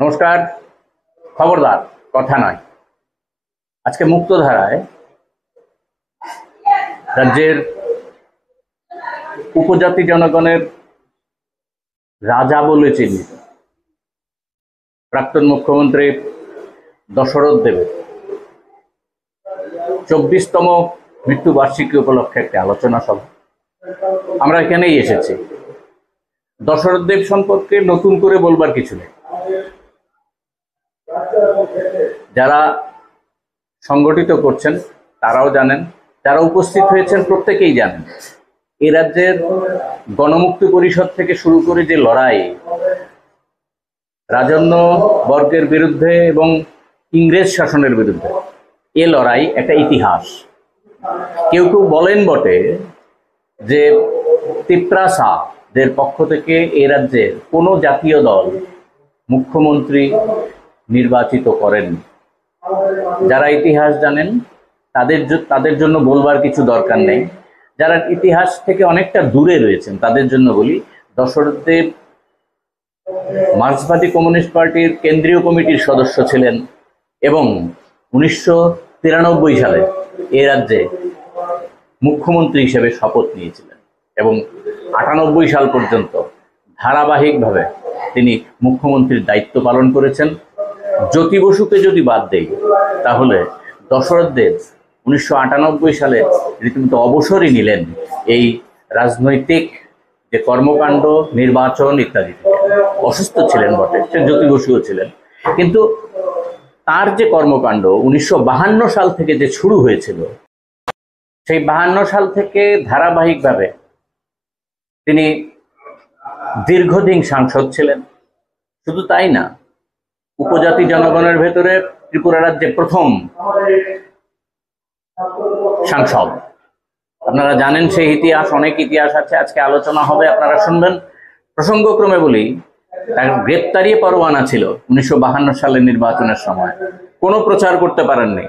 নমস্কার। খবরদার কথা নয়। আজকে মুক্তধারায় রাজ্যের উপজাতি জনগণের রাজা বলে চিহ্নিত প্রাক্তন মুখ্যমন্ত্রী দশরথ দেবের 24তম মৃত্যুবার্ষিকী উপলক্ষে একটি আলোচনা সভা। আমরা এখানেই এসেছি। দশরথ দেব সম্পর্কে নতুন করে বলবার কিছু নেই। যারা সংগঠিত করছেন তারাও জানেন, যারা উপস্থিত হয়েছেন প্রত্যেকেই জানেন। এই রাজ্যের গণমুক্তি পরিষদ থেকে শুরু করে যে লড়াই রাজন্য বর্গের বিরুদ্ধে এবং ইংরেজ শাসনের বিরুদ্ধে, এ লড়াই একটা ইতিহাস। কেউ কেউ বলেন বটে যে তিপ্রাসাদের পক্ষ থেকে এ রাজ্যের কোনো জাতীয় দল মুখ্যমন্ত্রী নির্বাচিত করেননি। যারা ইতিহাস জানেন তাদের জন্য বলবার কিছু দরকার নেই। যারা ইতিহাস থেকে অনেকটা দূরে রয়েছেন তাদের জন্য বলি, দশরথ দেব মার্ক্সবাদী কমিউনিস্ট পার্টির কেন্দ্রীয় কমিটির সদস্য ছিলেন এবং 1993 সালে এ রাজ্যে মুখ্যমন্ত্রী হিসেবে শপথ নিয়েছিলেন এবং 98 সাল পর্যন্ত ধারাবাহিকভাবে তিনি মুখ্যমন্ত্রীর দায়িত্ব পালন করেছেন। জ্যোতি বসুকে যদি বাদ দেই তাহলে দশরথ দেব 1998 সালে রীতিমতো অবসরই নিলেন এই রাজনৈতিক যে কর্মকাণ্ড, নির্বাচন ইত্যাদি থেকে। অসুস্থ ছিলেন বটে, সে জ্যোতি বসুও ছিলেন, কিন্তু তার যে কর্মকাণ্ড 1952 সাল থেকে যে শুরু হয়েছিল, সেই 52 সাল থেকে ধারাবাহিকভাবে তিনি দীর্ঘদিন সাংসদ ছিলেন। শুধু তাই না, উপজাতি জনগণের ভেতরে ত্রিপুরা রাজ্যে প্রথম সাংসদ। আপনারা জানেন সেই ইতিহাস, অনেক ইতিহাস আছে, আজকে আলোচনা হবে, আপনারা শুনবেন। প্রসঙ্গক্রমে বলি, তার গ্রেপ্তারি পরোয়ানা ছিল 1952 সালের নির্বাচনের সময়, কোনো প্রচার করতে পারেননি।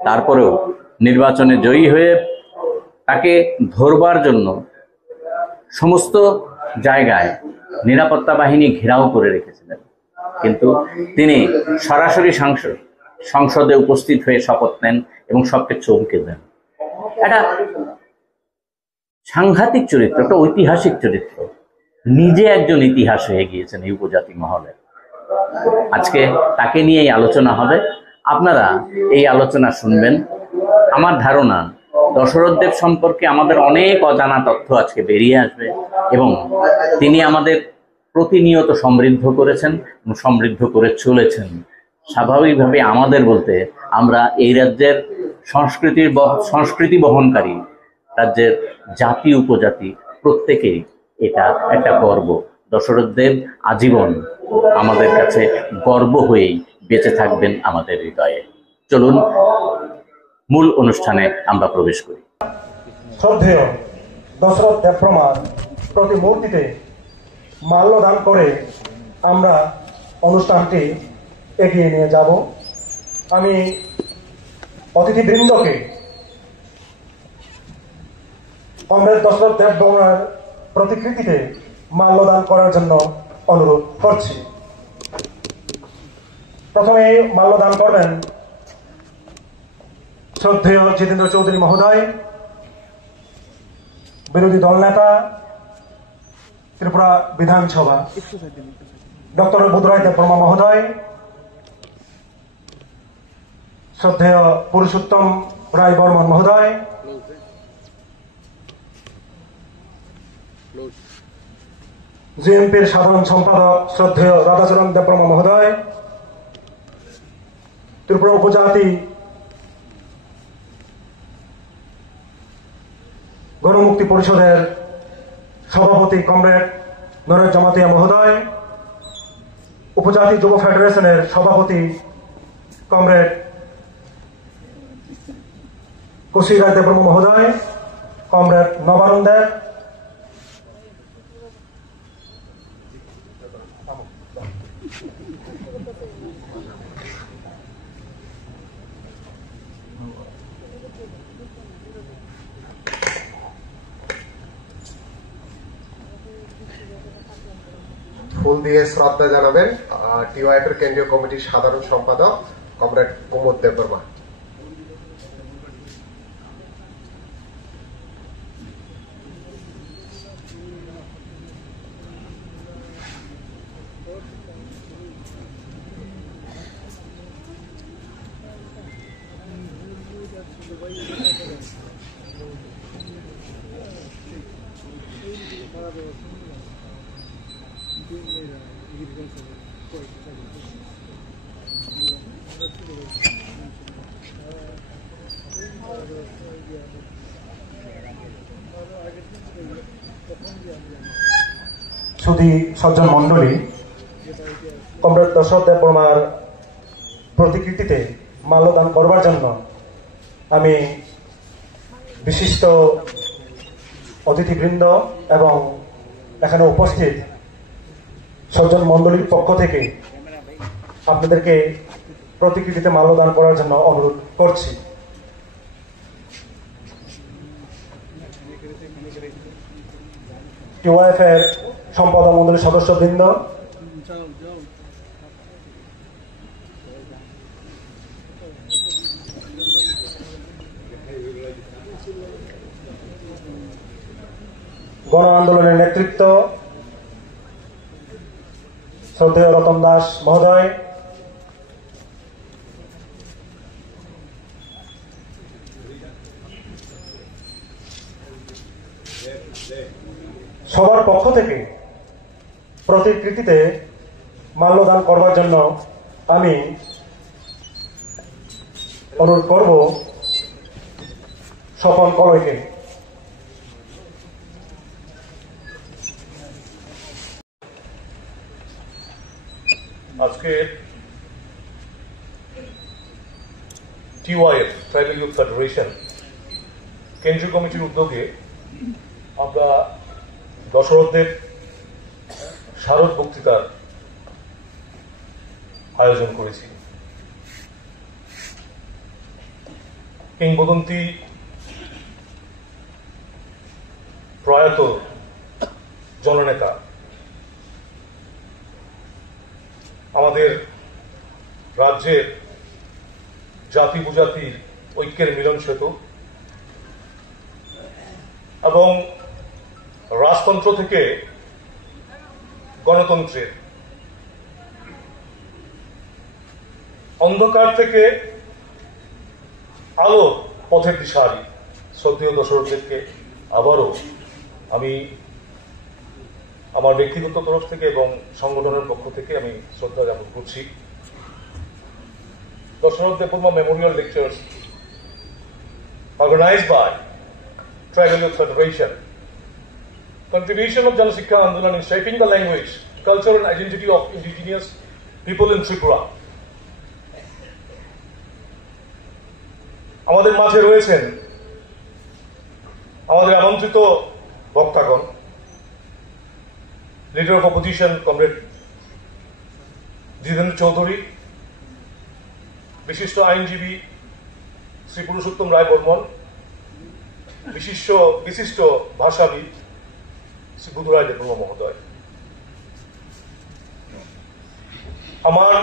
তারপরেও নির্বাচনে জয়ী হয়ে তাকে ধরবার জন্য সমস্ত জায়গায় নিরাপত্তা বাহিনী ঘেরাও করে রেখেছিলেন, কিন্তু তিনি সরাসরি সংসদে উপস্থিত হয়ে শপথ নেন এবং সবকে চমকে দেন। একটা সাংঘাতিক চরিত্র, একটা ঐতিহাসিক চরিত্র, নিজে একজন ইতিহাস হয়ে গিয়েছেন এই উপজাতি মহলে। আজকে তাকে নিয়েই আলোচনা হবে, আপনারা এই আলোচনা শুনবেন। আমার ধারণা দশরথ দেব সম্পর্কে আমাদের অনেক অজানা তথ্য আজকে বেরিয়ে আসবে এবং তিনি আমাদের প্রতিনিয়ত সমৃদ্ধ করেছেন এবং সমৃদ্ধ করে চলেছেন। স্বাভাবিকভাবে আমাদের বলতে আমরা এই রাজ্যের সংস্কৃতি বহনকারী রাজ্যের জাতি উপজাতি প্রত্যেকেই এটা একটা গর্ব। দশরথ দেব আজীবন আমাদের কাছে গর্ব হয়েই বেঁচে থাকবেন আমাদের হৃদয়ে। চলুন মূল অনুষ্ঠানে আমরা প্রবেশ করি। শ্রদ্ধেয় দশরথ দেবপ্রমার প্রতিমূর্তিতে মাল্যদান করে আমরা অনুষ্ঠানটি এগিয়ে নিয়ে যাব। আমি অতিথিবৃন্দকে কমরেড দশরথ দেবপ্রমার প্রতিকৃতিতে মাল্যদান করার জন্য অনুরোধ করছি। প্রথমে মাল্যদান করবেন শ্রদ্ধেয় জিতেন্দ্র চৌধুরী মহোদয়, বিরোধী দল নেতা, ত্রিপুরা বিধানসভা। ডক্টর বুধরায় দেববর্মা মহোদয়, শ্রদ্ধেয় পুরুষোত্তম রায় বর্মন মহোদয়, জিএমপির সাধারণ সম্পাদক শ্রদ্ধেয় রাধাচরণ দেববর্মা মহোদয়, ত্রিপুরা উপজাতি গণমুক্তি পরিষদের সভাপতি কমরেড নরেশ জমাতিয়া মহোদয়, উপজাতি যুব ফেডারেশনের সভাপতি কমরেড কৌশিক রায় দেববর্মা মহোদয়, কমরেড নবারুণ দেব, ফুল দিয়ে শ্রদ্ধা জানাবেন টিওয়াইএফ এর কেন্দ্রীয় কমিটির সাধারণ সম্পাদক কমরেড কুমুদ দেববর্মা। সুধী সজ্জন মন্ডলী, কমরেড দশরথ দেববর্মার প্রতিকৃতিতে মাল্যদান করবার জন্য আমি বিশিষ্ট অতিথিবৃন্দ এবং এখানে উপস্থিত সজ্জন মন্ডলীর পক্ষ থেকে আপনাদেরকে প্রতিকৃতিতে মাল্যদান করার জন্য অনুরোধ করছি। টিওয়াইএফ এর সম্পাদক মন্ডলীর সদস্যবৃন্দ, গণ আন্দোলনের নেতৃত্ব শ্রদ্ধেয় রতন দাস মহোদয়, সবার পক্ষ থেকে প্রতিকৃতিতে মাল্যদান করবার জন্য আমি অনুরোধ করব স্বপন কলইকে। আজকে টিওয়াইএফ ট্রাইবাল ইউথ ফেডারেশন কেন্দ্রীয় কমিটির উদ্যোগে আমরা দশরথদেব শারদ বক্তৃতার আয়োজন করেছি। কিংবদন্তি প্রয়াত জননেতা, আমাদের রাজ্যের জাতি উপজাতির ঐক্যের মিলন সেতু এবং রাজতন্ত্র থেকে গণতন্ত্রের, অন্ধকার থেকে আলো পথের দিশারি শ্রদ্ধেয় দশরথদেবকে আবারও আমি আমার ব্যক্তিগত তরফ থেকে এবং সংগঠনের পক্ষ থেকে আমি শ্রদ্ধা জ্ঞাপন করছি। Dasharath Debbarma memorial lectures organized by Tribal Youth Federation, contribution of Jana Shiksha Andolan in shaping the language, culture and identity of indigenous people in Tripura. আমাদের মাঝে রয়েছেন আমাদের আমন্ত্রিত বক্তাগণ, leader of opposition comrade Jitendra Chowdhury, বিশিষ্ট আইনজীবী শ্রী পুরুষোত্তম রায় বর্মন, বিশিষ্ট ভাষাবিদ শ্রী বুধরায় দেববর্মা মহোদয়। আমার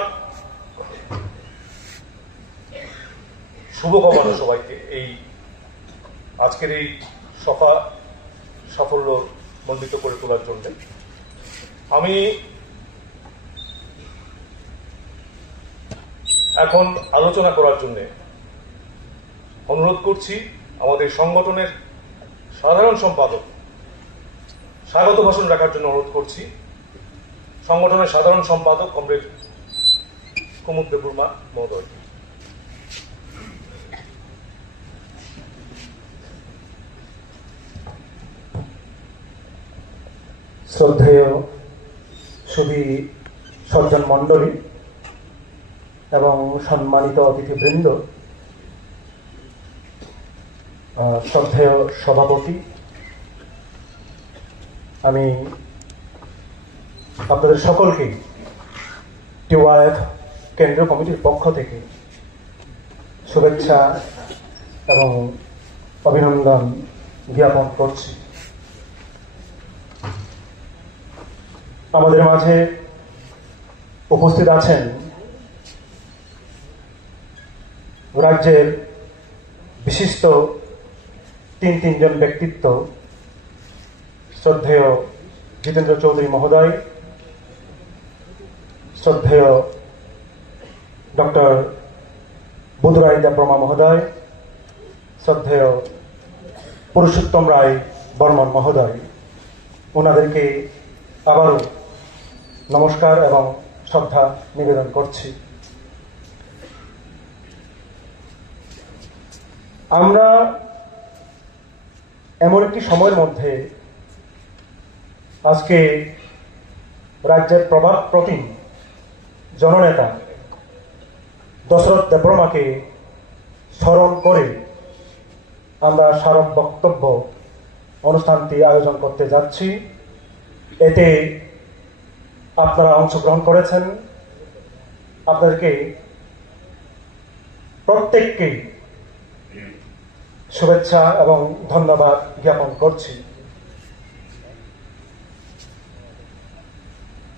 শুভকামনা সবাইকে এই আজকের এই সভা সাফল্য মণ্ডিত করে তোলার জন্য। আমি এখন আলোচনা করার জন্য অনুরোধ করছি আমাদের সংগঠনের সাধারণ সম্পাদক, স্বাগত ভাষণ রাখার জন্য অনুরোধ করছি সংগঠনের সাধারণ সম্পাদক কমরেড কুমুদ দেববর্মা মহোদয়। শ্রদ্ধেয় সুধী সজ্জন মন্ডলী এবং সম্মানিত অতিথিবৃন্দ, শ্রদ্ধেয় সভাপতি, আমি আপনাদের সকলকে টিওয়াইএফ কেন্দ্রীয় কমিটির পক্ষ থেকে শুভেচ্ছা এবং অভিনন্দন জ্ঞাপন করছি। আমাদের মাঝে উপস্থিত আছেন রাজ্যের বিশিষ্ট তিনজন ব্যক্তিত্ব, শ্রদ্ধেয় জিতেন্দ্র চৌধুরী মহোদয়, শ্রদ্ধেয় ডক্টর বুধুরাই দেববর্মা মহোদয়, শ্রদ্ধেয় পুরুষোত্তম রায় বর্মন মহোদয়। ওনাদেরকে আবারও নমস্কার এবং শ্রদ্ধা নিবেদন করছি। আমরা এমন একটি সময়ের মধ্যে আজকে রাজ্যের প্রভাব প্রতিম জননেতা দশরথ দেববর্মাকে স্মরণ করে আমরা স্মারক বক্তব্য অনুষ্ঠানটি আয়োজন করতে যাচ্ছি। এতে আপনারা অংশগ্রহণ করেছেন, আপনাদেরকে প্রত্যেককে শুভেচ্ছা এবং ধন্যবাদ জ্ঞাপন করছি।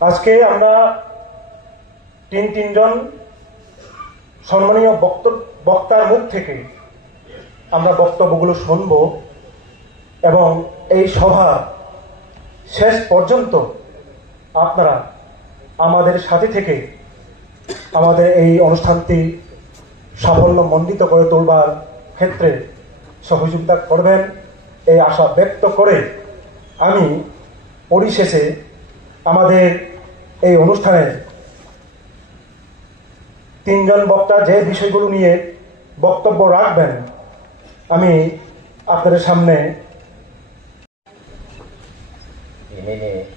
আজকে আমরা তিনজন সম্মানীয় বক্তার মুখ থেকে আমরা বক্তব্যগুলো শুনব এবং এই সভা শেষ পর্যন্ত আপনারা আমাদের সাথে থেকে আমাদের এই অনুষ্ঠানটি সাফল্যমণ্ডিত করে তোলবার ক্ষেত্রে সহযোগিতা করবেন এই আশা ব্যক্ত করে আমি পরিশেষে আমাদের এই অনুষ্ঠানে তিনজন বক্তা যে বিষয়গুলো নিয়ে বক্তব্য রাখবেন আমি আপনাদের সামনে ini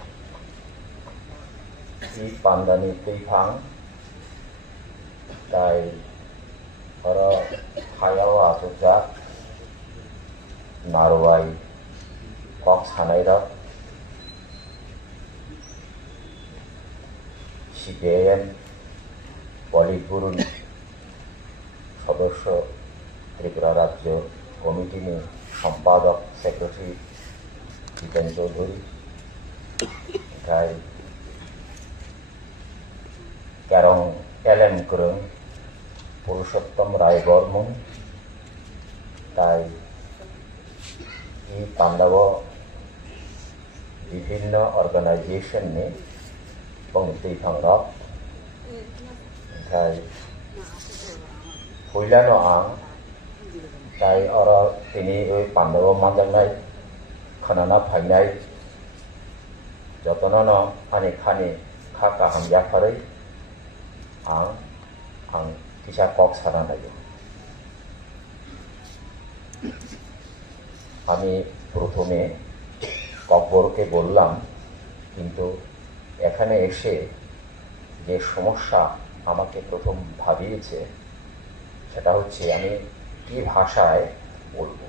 di pandani Tuifang tai para hayawa sujak narwai kok sanaira CPIM politburo সদস্য ত্রিপুরা রাজ্য কমিটি সম্পাদক সেক্রেটারি জিতেন চৌধুরী, তাই ক্যারং এলএম করুন পুরুষোত্তম রায় বর্মন, তাই এই পাণ্ডব বিভিন্ন অর্গানাইজেশন নে Tuifang Rock, তাই Huilano ang তাই ওরা তিনি ওই পাণ্ডব মানজানাই খানানা ফাইনাই যতন আনি খানি খা কাহাম জাফাरै আং কিসা কক সারা নাইও। আমি প্রথমে ককবরকে বললাম, কিন্তু এখানে এসে যে সমস্যা আমাকে প্রথম ভাবিয়েছে সেটা হচ্ছে আমি কি ভাষায় বলবো,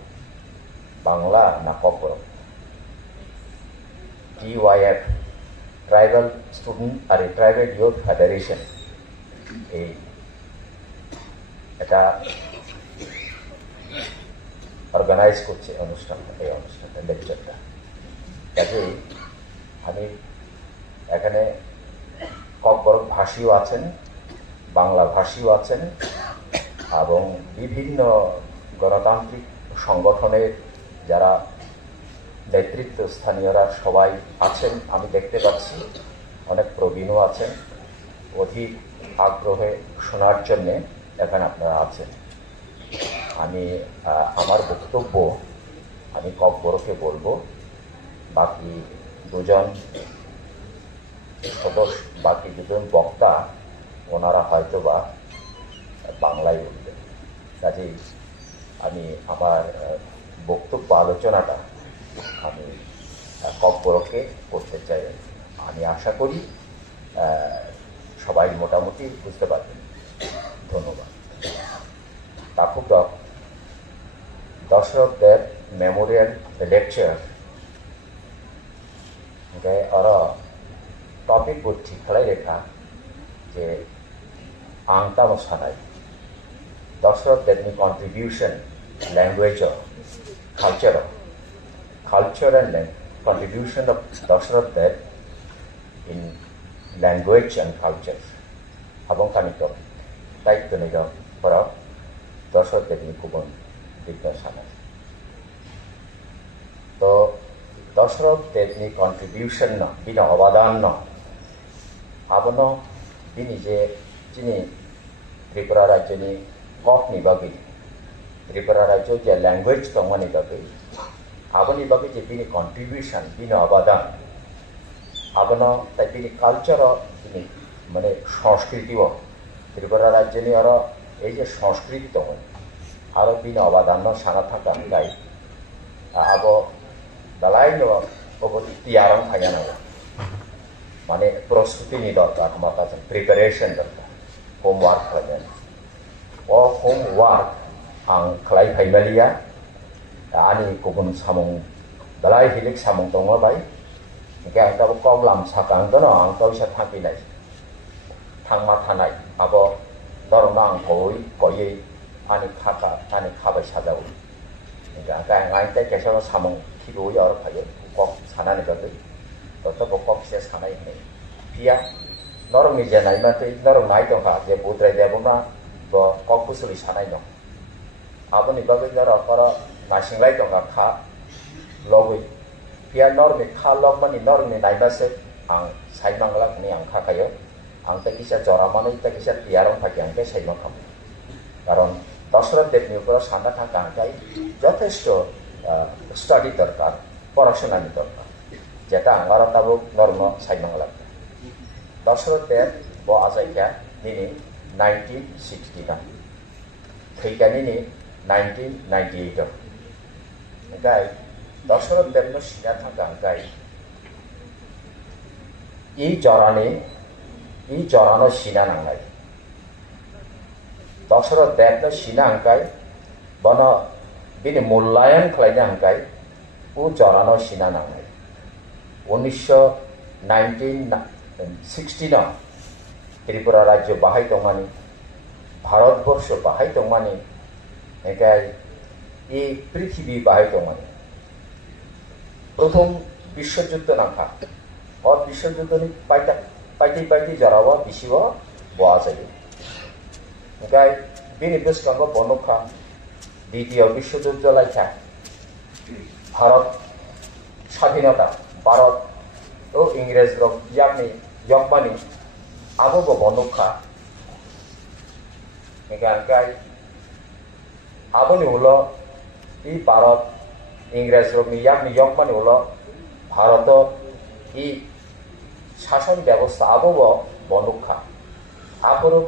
বাংলা না ককবর। TYF ট্রাইবাল স্টুডেন্ট আর ট্রাইবাল ইউথ ফেডারেশন এটা অর্গানাইজ করছে এই অনুষ্ঠানটা লেকচারটা। কাজেই আমি এখানে ককবরক ভাষীও আছেন, বাংলা ভাষীও আছেন এবং বিভিন্ন গণতান্ত্রিক সংগঠনের যারা নেতৃত্ব স্থানীয়রা সবাই আছেন। আমি দেখতে পাচ্ছি অনেক প্রবীণও আছেন, অধিক আগ্রহে শোনার জন্যে এখানে আপনারা আছেন। আমি আমার বক্তব্য আমি ককবরকে বলবো, বাকি দুজন বক্তা ওনারা হয়তো বা বাংলায় বলবেন। কাজেই আমি আমার বক্তব্য আলোচনাটা আমি ককবরকে করতে চাই। আমি আশা করি সবাই মোটামুটি বুঝতে পারবেন। ধন্যবাদ। তাকুদক দশরথদের মেমোরিয়াল লেকচার ওরা টপিক করছি খেলাই রেখা যে আংতা মোসানাই দশরথদের contribution language culture and contribution of Dasharath in language and culture abong kami to daitto ni pora দর্শক দেবী কুবন বিদ্যাসানা তো দশরথ দেবনী কন্ট্রিবিউশন না বিনা অবদান না আবনো বিনি যে যিনি ত্রিপুরা রাজ্যনি ককনি বাকি ত্রিপুরা রাজ্য যে ল্যাঙ্গুয়েজ দংমানি বাকি আবনি বাকি যে বিনি কন্ট্রিবিউশন বিনা অবদান আবনো তাই বিনি কালচার বিনি মানে সংস্কৃতিও ত্রিপুরা রাজ্যনি আর এই যে সংস্কৃতি দং আরো বিনা অবদান সানা থাকা গাই আবো দালাই তিয়ারং থাকে না মানে প্রস্তুতি দরকার আমার কাছে প্রিপারেশন দরকার হোমওয়ার্ক খাবেন ও হোমওয়ার্ক আং খালাই ফাইমালিয়া আনি গুবুন সামং দালাই হিলিক সামং দङ बाय ओंखाय आं दाबो कगलाम साकां दङ आं गावसा थांफैनाय थांमा थानाय आबो दरंनो आं गयै आनि खाका आनि खाबाय साजावो ओंखाय आं ताय केसाव सामं खिबोयो आरो फायो कक सानानै गाबै तो कक से सानाय होनाय पिया नरंनि जेनाय माथै नरं नाय दंखा जे बुद्राय देबना तो कक बुसुलि सानाय दं आबनि बागै नरकर नासिंलाय दंखा खा लगै पिया नरनि खा लगमानि नरनि नायबासो आं साइमांगलानि आं खाखायो आं ताकिसा जरामानै ताकिसा पियारं फाकि आं साइमा खाम कारण দশরথ দেবনীর উপর সান্না থাকা আঙ্কাই যথেষ্ট স্টাডি দরকার পড়াশোনানি দরকার যেটা আমার তাবো নর্ম সাইমাং লাগবে দশরথ দেব ব আজাইকা নিনি 1969 থৈকা নিনি 1998 ওঙ্কাই দশরথ দেবনো সিনা থাকা আঙ্কাই এই জরানো সিনা নাঙ্গাই দশরথ দেবনো সিনা আঙ্কাই বন বিনি মূল্যায়ন খালাইनो আঙ্কাই ও জরানো সিনা নাঙ্গাই 1969 ত্রিপুরা রাজ্য বাহাই দংমানি ভারতবর্ষ বাহাই দংমানি একাই এই পৃথিবী বাহাই দংমানি প্রথম বিশ্বযুদ্ধ নাঙ্কা ও বিশ্বযুদ্ধনি পাইতে জরাওয়া বিশিব বয়া যাयो ओंखाय बिनि गोसोखांगो बनखा द्वितीय विश्वयुद्ध लायखा भारत स्वाधीनता भारत ओ इंग्रेज रक याकनि यकमानि आबो बनखा ओंखाय आबोनि उलो इ भारत इंग्रेज रकनि याकनि यकमानि उलो भारत इ शासन व्यवस्था आबो बनखा आपरो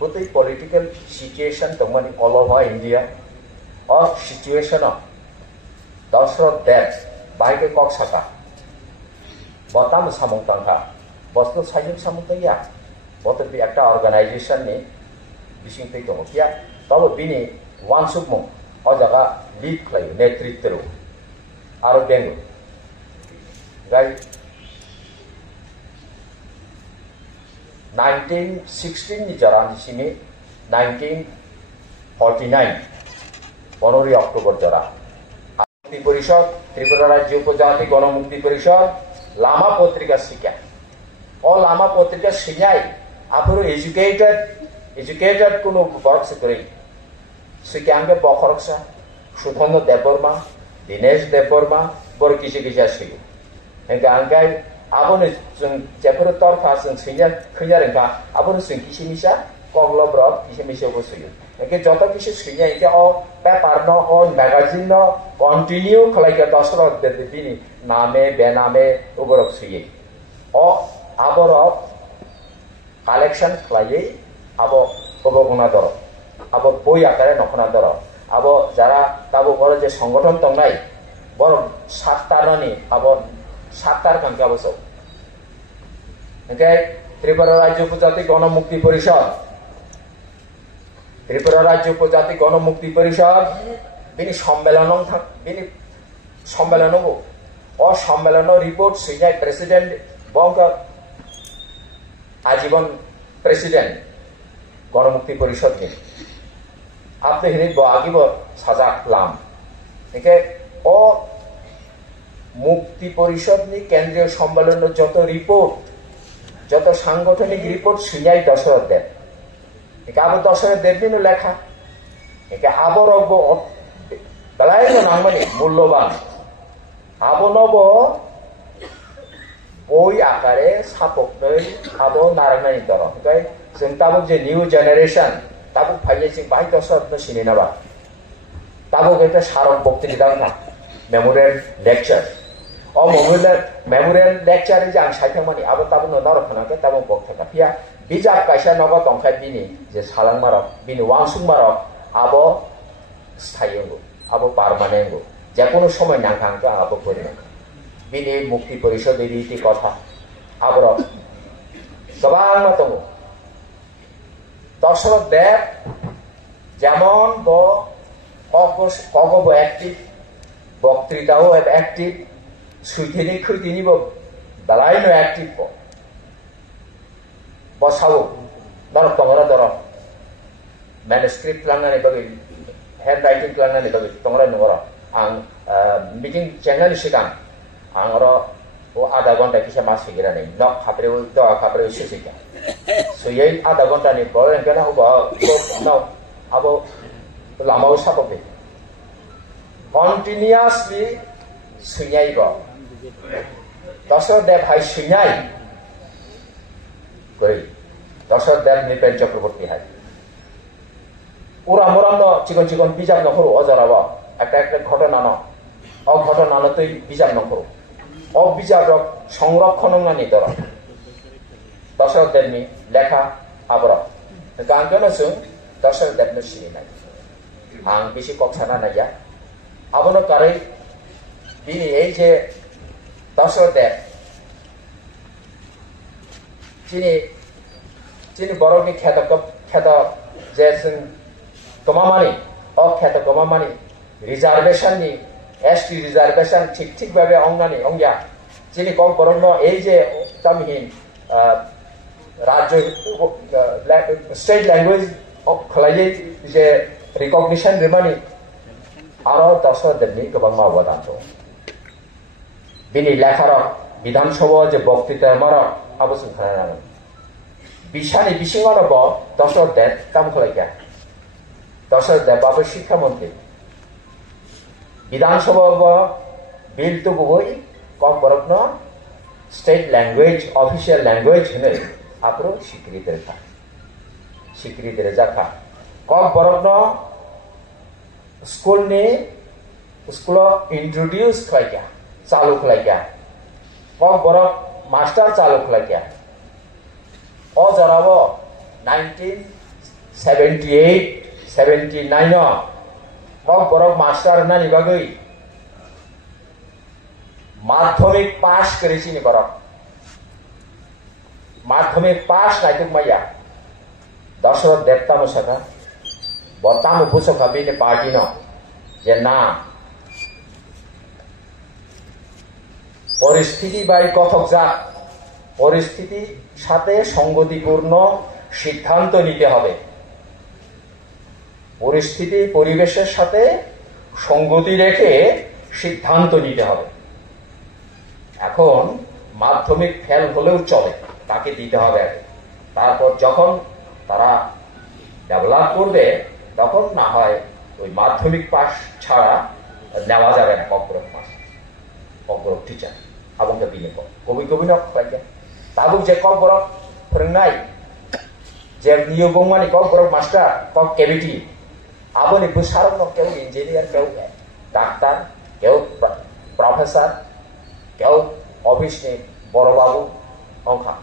बोतै पॉलिटिकल सिचुएशन दंमानि ऑल ओवर इंडिया और सिचुएशन दशरथ देव बाइके कक साका बताम सामं तंखा बस्तु साइजों सामं तैया बत बे एकटा अर्गानाइजेशन नि बिसिं तै दङ किया तब बिनि वानसुकमु अ जागा लीड खालायो नेतृत्व आरो बेंगु गाय 1916 ni jarani sini 1949 15 অক্টোবর জরা মুক্তি পরিষদ ত্রিপুরা রাজ্য উপজাতি গণমুক্তি পরিষদ লামা পত্রিকা শিকা ও লামা পত্রিকা শিখাই আপরো এডুকেটেড কোন বর্ক করে শিকাঙ্গে বখরকসা সুধন্য দেববর্মা দীনেশ দেববর্মা বড় কিছু শিখি এঙ্গে আঙ্গাই आबोनो जों जेफोर तरफा जों खैयारेंखा आबोनो जों किसिमिसा कग्लब्रब किसिमिसाबो सुयो एके जत किसि सुयो एके अ पेपार न अ मैगजिन न कन्टिन्यू खलाइका दशरथ देबनी नामे बेनामे उबरक सुयो अ आबर कालेक्शन खलायै आबो कबगुना दर आबो बय आकारे नखना दर आबो जारा ताबो बड़ जे संगठन दंनाय बड़ सातटारनि आबो सातटार संख्या बसो ओंखाय त्रिपुरा राज्य उपजाति गणमुक्ति परिषद बिनि सम्मेलन अ सम्मेलन रिपोर्ट सैनाय प्रेसिडेंट बंग आजीवन प्रेसिडेंट गणमुक्ति परिषद नि आपने हिरित बागिब साजाक लाम ओंखाय अ मुक्ति परिषद नि केंद्रीय सम्मेलन जत रिपोर्ट যত সাংগঠনিক রিপোর্ট সুইয়াই দশরথ দেব একে আবার দশরথ দেবনিনো লেখা একে আবার বেলায় নাংমানি মূল্যবান আবনব বই আকারে সাপকनै আবো নারাयनाय दर ओमफ्राय जों ताबुक जे निउ जेनारेशन ताबुक फाइले जों बाहाय दसरथ सिनि नाबा ताबुक एक सारक बक्तृता ना मेमोरियल लेक्चर अ मेमोरियल लेक्चर जे आं सायथामानि आबो ताबुक नरखनाके ताबुक बक्तृता फिया बिजाब कायसा नबा दंखाय बिनि जे सालां मारक बिनि वांसुं मारक आबो स्थायींगो आबो पार्मानेंटगो जे कोनो समय नांखांखो आबो परिनांखो बिनि मुक्ति परिषद रीति कथा आबर गोबां दङ दशरथ देव যেমন কগব অ্যাক্টিভ বক্তৃতাও অ্যাক্টিভ সুইথেনি খুইথেনি দালাইনো অ্যাক্টিভ বসাও দরক তংরা দরক ম্যানুস্ক্রিপ্ট লাंनानै बगै हेन्ड राइटिं लांनानै बगै तंरा नंगरा आं मिटिं चेंनानि सिगां आंरो वो आधा घंटा किसा मास फिगिरा नहीं नक खापरे दो खापरे सुसिका सो ये आधा घंटा नहीं बोलें क्या हो ना अब लामाओ सापके कन्टिन्यूअसली सुन्याई बा दशरथ देव हाई सुन्याई गई दशरथ देव निपेन चक्रवर्ती हाई उरा मुराम न चिकन चिकन बिजाब नखरो अजराबा एक एक घटना न अघटना न तै बिजाब नखरो अबिजाबक संरक्षणनि दर दशरथ देवनि लेखा आबर गांगन जों दशरथ देवनि सिनाय आं बेसे कक्षाना नाया आबनो कारै बिनि ए जे दशरथ देव चिनि बरकनि ख्यात जे जों गमामानि अख्यात गमामानि रिजार्वेशननि एसटी रिजार्वेशन ठीक भावे अंगनानि अंगिया जिनि कम बरन এই যে তামিহিন राज्य स्टेट लैंग्वेज खलायै जे रिकॉग्निशन रिमानि आरो दशरथ देवनि गोबां मावबादान दं बिनि लेखार विधानसभा जे बक्तृता मार आबोसों खानानांगोन बिसानि बिसिङाव ब दशरथ देव काम खलायगा दशरथ देव बाबु शिक्षा मंत्री विधानसभा बिल तो गुबै कम बरकनो स्टेट लैंग्वेज ऑफिशियल लैंग्वेज होनो आप्रो स्वीकृति रेजाखा कम बरकनो स्कूल इंट्रोड्यूस खालायगा चालू खालायगा कम बरक मास्टर चालू खालायगा अ जराबो 1978-79 कम बरक मास्टर नानि बागै माध्यमिक पास करेছিনি बरक माध्यमिक पास नायतुक माया दशरथ देवता मुसका बताम बुसका बिनि पार्टी न जे ना परिस्थिति बाय कथक जा परिस्थिति साथे संगतिपूर्ण सिद्धांत निते हबे परिस्थिति परिवेशेर साथे संगति रेखे सिद्धांत निते हबे এখন মাধ্যমিক ফেল হলেও চলে তাকে দিতে হবে তারপর যখন তারা ডেভেলপ করবে তখন না হয় ওই মাধ্যমিক পাস ছাড়া নেওয়া যাবে না কম্পিউটার পাস কম্পিউটার টিচার আবংকে বিনে কবি না পাইকে তাবুক যে কম্পিউটার फोरोंनाय जे नियोगमानि कम्पिउटार मास्टार कम केबिटी आबोनि बुसारन केउ इंजीनियर केउ डाक्टर केउ प्रोफेसर केउ ऑफिस नि बड़ बाबू अंखा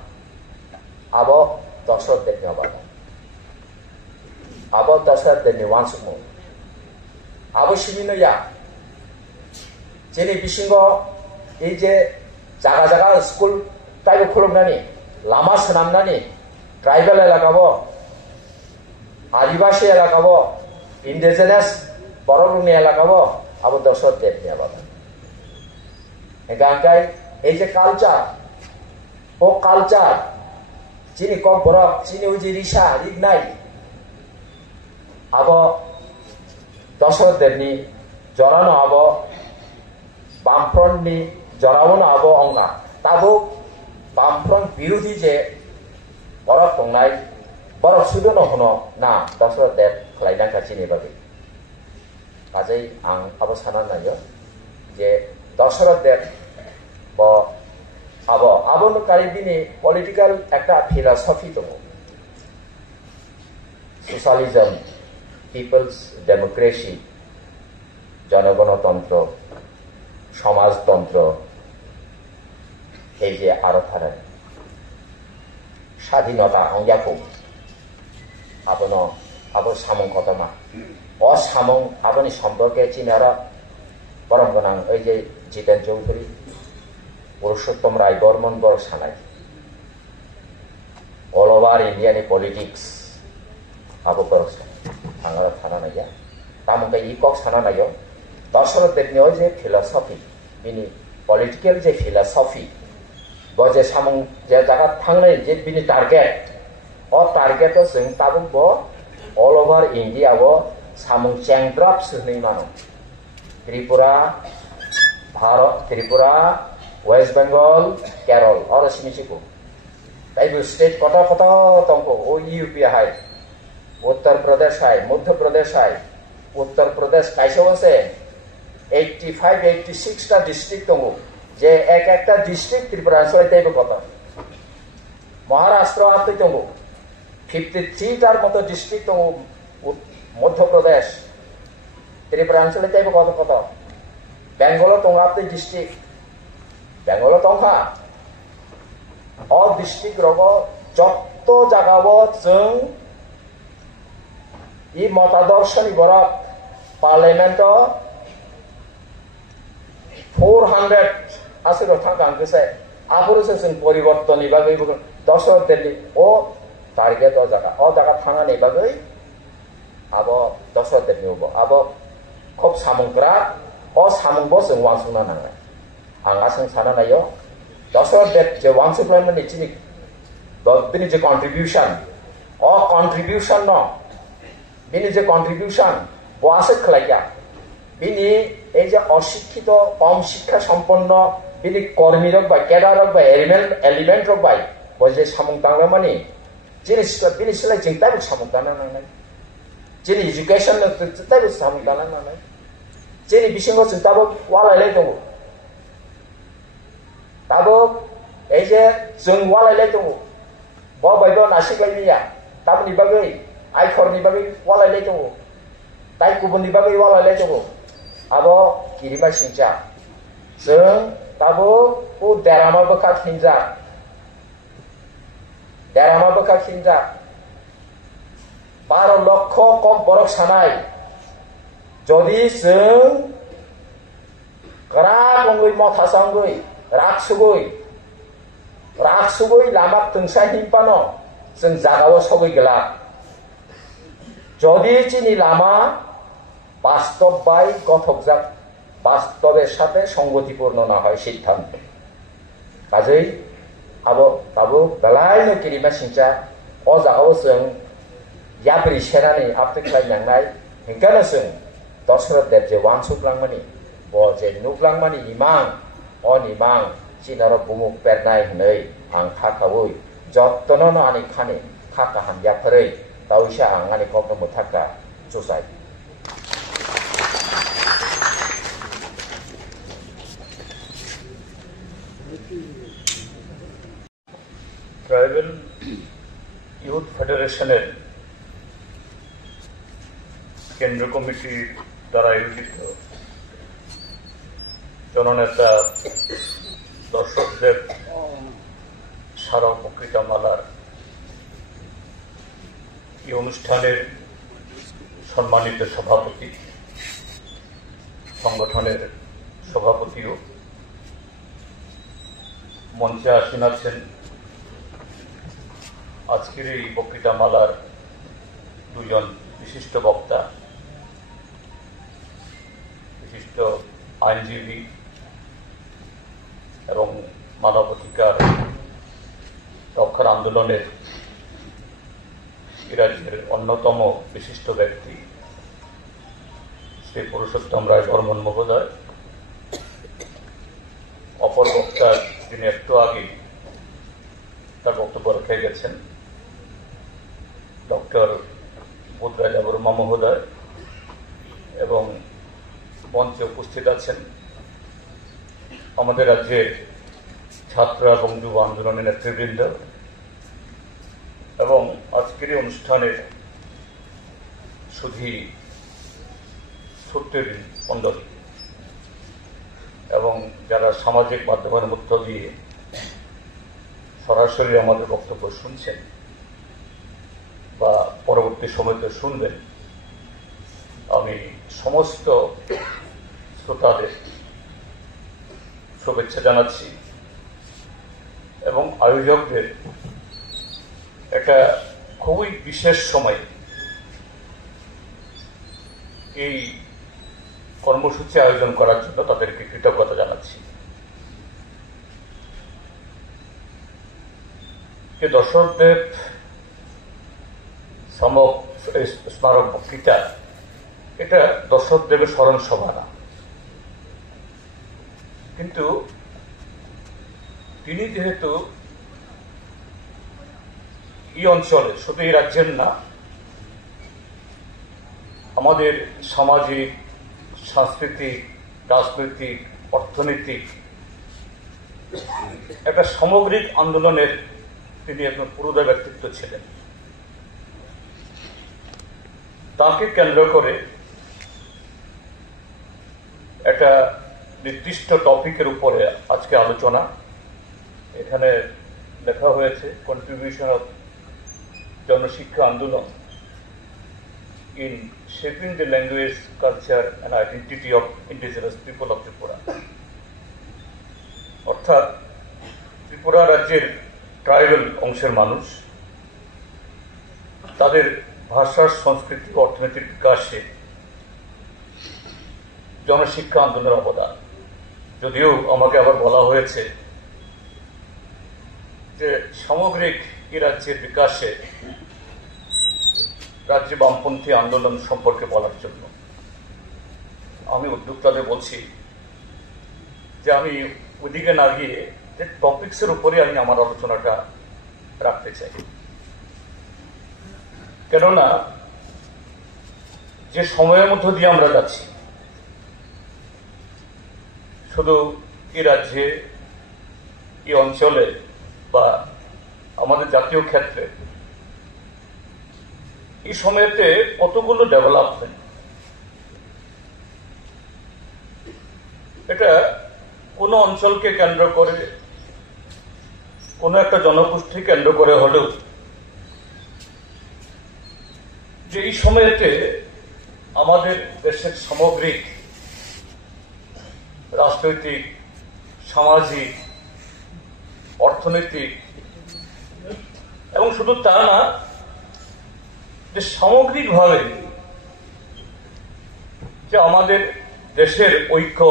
आबो दशरथ देवनि बाबा आबो दशरथ देवनि वानसुमो आबो सिबिनया जेनि बिसिंगो এই যে জায়গা জায়গা স্কুল তাই খুলনানি লামা সামনানি ট্রাইবাল এলাকাবো আদিবাসী এলাকাবো ইন্ডিজেনাস বড়লুনি এলাকাবো আবো দশরথ দেবনি বাবা এখানকার এই যে কালচার ও কালচার যিনি কম বড় যিনি উজি রিসা ইগনাই আবো দশরথ দেবনি জড়ানো আবো বামফ্রন্টনি जरावन आबो अंगा ताबो बामफ्रंट विरोधी जे borok tongnai borok sudono hono na Dasarath Dev khlainangka chini bagi kajai ang abo sana nayo je Dasarath Dev bo abo no kari bini political ekta philosophy tongo socialism people's democracy জনগণতন্ত্র সমাজতন্ত্র এই যে আরো থারেন স্বাধীনতা অঙ্গাকো আবো সামং কতমা অসামং আবনি সম্পর্কে চিনারা পরম গোনাং ওই যে জিতেন চৌধুরী পুরুষোত্তম রায় বর্মন বড় সানাই অল ওভার ইন্ডিয়ানি পলিটিক্স আবো বড় আঙারা থানা নাইয়া তামুকা ইকক সানা নাইও Dasarath Devni যে ফিলসফি বিনি পলিটিক্যাল যে ফিলসফি যে সামং যে জায়গা থাংনাই যে বিনি টার্গেট অ টার্গেট जों তাবুক অল ওভার ইন্ডিয়া ও সামং চেংদ্রাপ সহনি মানো ত্রিপুরা ওয়েস্ট বেঙ্গল কেরল আর সিমিচিকো তাইবো স্টেট কটা কটা তংকো ও UP high Uttar Pradesh high Madhya Pradesh high Uttar Pradesh কাইসো আছে 85-86 টা ডিস্ট্রিক্ট দंगो যে এক একটা ডিস্ট্রিক্ট ত্রিপুরা অঞ্চলে তাইবো কত মহারাষ্ট্র আপনি দंगो 53 টার মতো ডিস্ট্রিক্ট দंगो মধ্যপ্রদেশ ত্রিপুরা অঞ্চলে তাইবো কত কত বেঙ্গল দंगो আপনি ডিস্ট্রিক্ট বেঙ্গল দंखा অ ডিস্ট্রিক্ট রগ যত জায়গাবো जों ই মতাদর্শনি বড় পার্লামেন্ট 400 আসলে থাকাঙ্কসে আবরসে जों পরিবর্তন ইবাগৈ Dasarath Devni ও টার্গেট ও জায়গা থানানি বাগৈ আবো Dasarath Devni আবো খুব সামগ্রা ও সামংবো जों ওয়ানসুনা নাঙাই আং আসং সানা নাইও Dasarath Dev যে ওয়ানসুপ্লাইমানি চিনি বিনি যে কন্ট্রিবিউশন ও কন্ট্রিবিউশন ন বিনি যে কন্ট্রিবিউশন বসে খলাইয়া বিনি এই যে অশিক্ষিত কম শিক্ষা সম্পন্ন বিনি কর্মী রক বা ক্যাডার রক বা এলিমেন্ট রক বাই বজে সামং তাংলা মানি জিনিস বিনি সেলাই जों তাই সামং তানা নাঙাই যিনি এডুকেশন তাই সামং তানা নাঙাই যিনি বিসঙ্গ जों তাবো ওয়ালাইলাই দंगो তাবো এই যে जों ওয়ালাইলাই দंगो বাইবো নাসিকলাইনিয়া তাবনি বাগৈ আইখরনি বাগৈ ওয়ালাইলাই दंगो তাই গুবুননি বাগৈ ওয়ালাইলাই दंगो আবো কিরিমা সিংচা जों তাবো ও দেরামা বকা খিনজা 12 লক্ষ কম বরক সানাই যদি जों গ্রাগৈ মথাসাংগৈ রাগসুগৈ লামা তংসা হিমপানো जों জাগাও সগৈ গেলা যদি চিনি লামা বাস্তব বাই গঠকজাত বাস্তবের সাথে সঙ্গতিপূর্ণ না হয় সিদ্ধান্ত কাজেই তাবো বেলাইনো কিরিমা সিংচা ও জাগাও जों याबरि सेनानि आपते खालामनाय हेंगानो जों Dasarath Dev जे वानसुप्लांमानि ब जे नुप्लांमानि इमां अ निमां चिनार बुमुक पेरनाय हनै आं खाखावै जत्तनो आनि खानि खाका हामयाफोरै दाउसा आं आनि कपनो मुथाका चुसाय ট্রাইবাল ইউথ ফেডারেশনের কেন্দ্র কমিটি দ্বারা আয়োজিত জননেতা দর্শক দেব স্মারক বক্তৃতা মালার এই অনুষ্ঠানের সম্মানিত সভাপতি সংগঠনের সভাপতিও মঞ্চে আসীন আছেন আজকের এই বক্তৃতা মালার দুজন বিশিষ্ট বক্তা বিশিষ্ট আইনজীবী এবং মানবাধিকার রক্ষার আন্দোলনের রাজ্যের অন্যতম বিশিষ্ট ব্যক্তি শ্রী পুরুষোত্তম রায় বর্মন মহোদয়, অপর বক্তা যিনি একটু আগে তার বক্তব্য রেখে গেছেন ডক্টর বুধরাজ বর্মা মহোদয় এবং মঞ্চে উপস্থিত আছেন আমাদের রাজ্যের ছাত্র এবং যুব আন্দোলনের নেতৃবৃন্দ এবং আজকের এই অনুষ্ঠানের সুধী ছুটির মণ্ডলী এবং যারা সামাজিক মাধ্যমের মধ্য দিয়ে সরাসরি আমাদের বক্তব্য শুনছেন বা পরবর্তী সময়তে শুনবেন, আমি সমস্ত শ্রোতাদের শুভেচ্ছা জানাচ্ছি এবং আয়োজকদের একটা খুবই বিশেষ সময় এই কর্মসূচি আয়োজন করার জন্য তাদেরকে কৃতজ্ঞতা জানাচ্ছি। যে দশরথদেব স্মারক বক্তৃতা, এটা দশরথদেবের স্মরণ সভা না, কিন্তু তিনি যেহেতু এই অঞ্চলে, শুধু এই রাজ্যের না, আমাদের সামাজিক, সাংস্কৃতিক, রাজনৈতিক, অর্থনৈতিক একটা সামগ্রিক আন্দোলনের তিনি একজন পুরোদা ব্যক্তিত্ব ছিলেন। তাকে কেন্দ্র করে একটা নির্দিষ্ট টপিকের উপরে আজকে আলোচনা। এখানে লেখা হয়েছে কন্ট্রিবিউশন অফ জনশিক্ষা আন্দোলন in shaping the language, culture and identity of indigenous people of Tripura. অর্থাৎ ত্রিপুরা রাজ্যের ট্রাইবাল অংশের মানুষ তাদের ভাষার, সংস্কৃতি ও অর্থনৈতিক বিকাশে জনশিক্ষা আন্দোলনের অবদান। যদিও আমাকে আবার বলা হয়েছে যে সামগ্রিক এই রাজ্যের বিকাশে রাজ্যে বামপন্থী আন্দোলন সম্পর্কে বলার জন্য আমি উদ্যোক্তাদের বলছি যে আমি ওইদিকে না গিয়ে যে টপিক্সের উপরে আমি আমার আলোচনাটা রাখতে চাই। কেননা যে সময়ের মধ্য দিয়ে আমরা যাচ্ছি, শুধু এই রাজ্যে, এই অঞ্চলে বা আমাদের জাতীয় ক্ষেত্রে এই সময়তে কতগুলো ডেভেলপমেন্ট, এটা কোন অঞ্চলকে কেন্দ্র করে, কোন একটা জনগোষ্ঠী কেন্দ্র করে হলেও, যে এই সময়তে আমাদের দেশের সামগ্রিক রাজনৈতিক, সামাজিক, অর্থনৈতিক এবং শুধু তা না, যে সামগ্রিকভাবে যে আমাদের দেশের ঐক্য,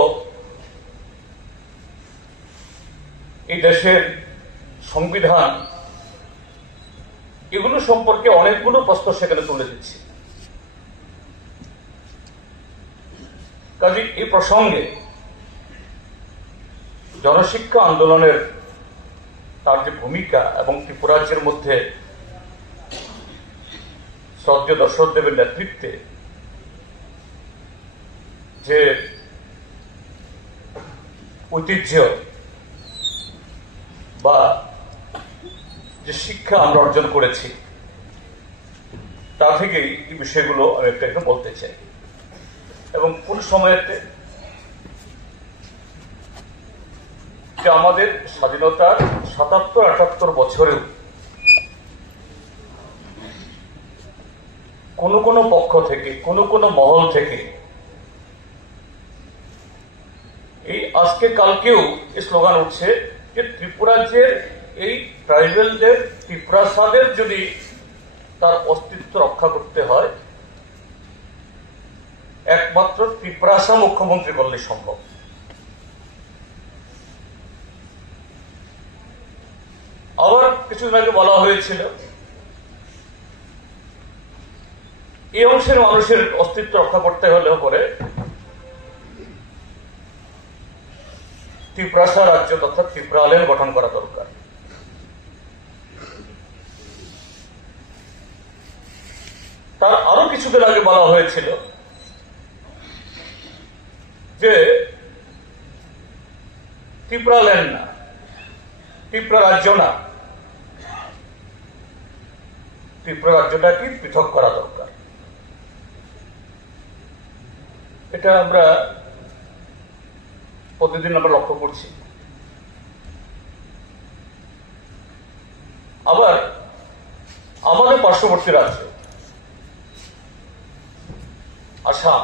এই দেশের সংবিধান, এগুলো সম্পর্কে অনেকগুলো প্রশ্ন সেখানে তুলে দিচ্ছি। কাজে এই প্রসঙ্গে জনশিক্ষা আন্দোলনের তার যে ভূমিকা এবং ত্রিপুরা রাজ্যের মধ্যে শ্রদ্ধেয় দশরথদেবের নেতৃত্বে যে ঐতিহ্য বা যে শিক্ষা আমরা অর্জন করেছি, তা থেকে এই বিষয়গুলো আমি একটু বলতে চাই। এবং কোন সময়েতে যে আমাদের স্বাধীনতার ৭৭-৭৮ বছরেও কোন কোন পক্ষ থেকে, কোন কোন মহল থেকে এই আজকে কালকেও এই স্লোগান উঠছে যে ত্রিপুরাজ্যের এই ট্রাইবেলদের, ত্রিপুরাসাদের যদি তার অস্তিত্ব রক্ষা করতে হয়, একমাত্র ত্রিপুরাসা মুখ্যমন্ত্রী করলে সম্ভব। আবার কিছুদিন আগে বলা হয়েছিল এই অংশের মানুষের অস্তিত্ব রক্ষা করতে হলেও করে ত্রিপুরাসা রাজ্য তথা ত্রিপুরালেন গঠন করা দরকার। তার আরো কিছুদিন আগে বলা হয়েছিল যে ত্রিপুরা ল্যান্ড না, ত্রিপুরা রাজ্য না, ত্রিপুরা রাজ্যটাকে পৃথক করা দরকার। এটা আমরা প্রতিদিন আমরা লক্ষ্য করছি। আবার আমাদের পার্শ্ববর্তী রাজ্য আসাম,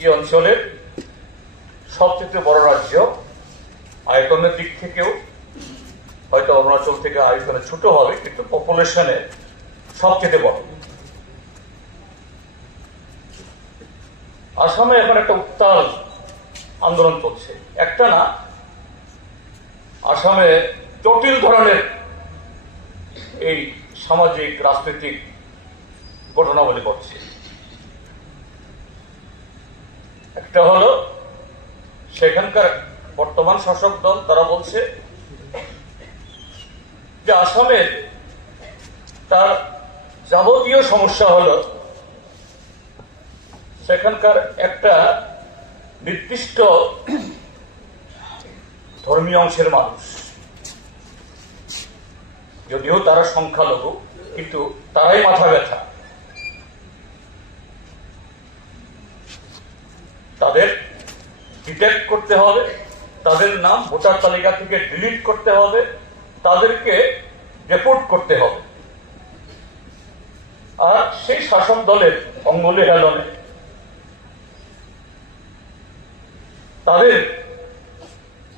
এই অঞ্চলের সবচেয়ে বড় রাজ্য, আয়তনের দিক থেকেও হয়তো অরুণাচল থেকে আয়তনে ছোট হবে, কিন্তু পপুলেশনে সবচেয়ে বড়। আসামে এখন একটা উত্তাল আন্দোলন চলছে, একটা না, আসামে জটিল ধরনের এই সামাজিক রাজনৈতিক ঘটনাবলী ঘটছে। একটা হলো সেখানকার বর্তমান শাসক দল, তারা বলছে যে আসামের তার যাবতীয় সমস্যা হলো সেখানকার একটা নির্দিষ্ট ধর্মীয় অংশের মানুষ, যদিও তারা সংখ্যালঘু, কিন্তু তারাই মাথা ব্যথা। তাদের ডিটেক্ট করতে হবে, তাদের নাম ভোটার তালিকা থেকে ডিলিট করতে হবে, তাদেরকে ডেপোর্ট করতে হবে। আর সেই শাসক দলের অঙ্গুলি হেলনে তাদের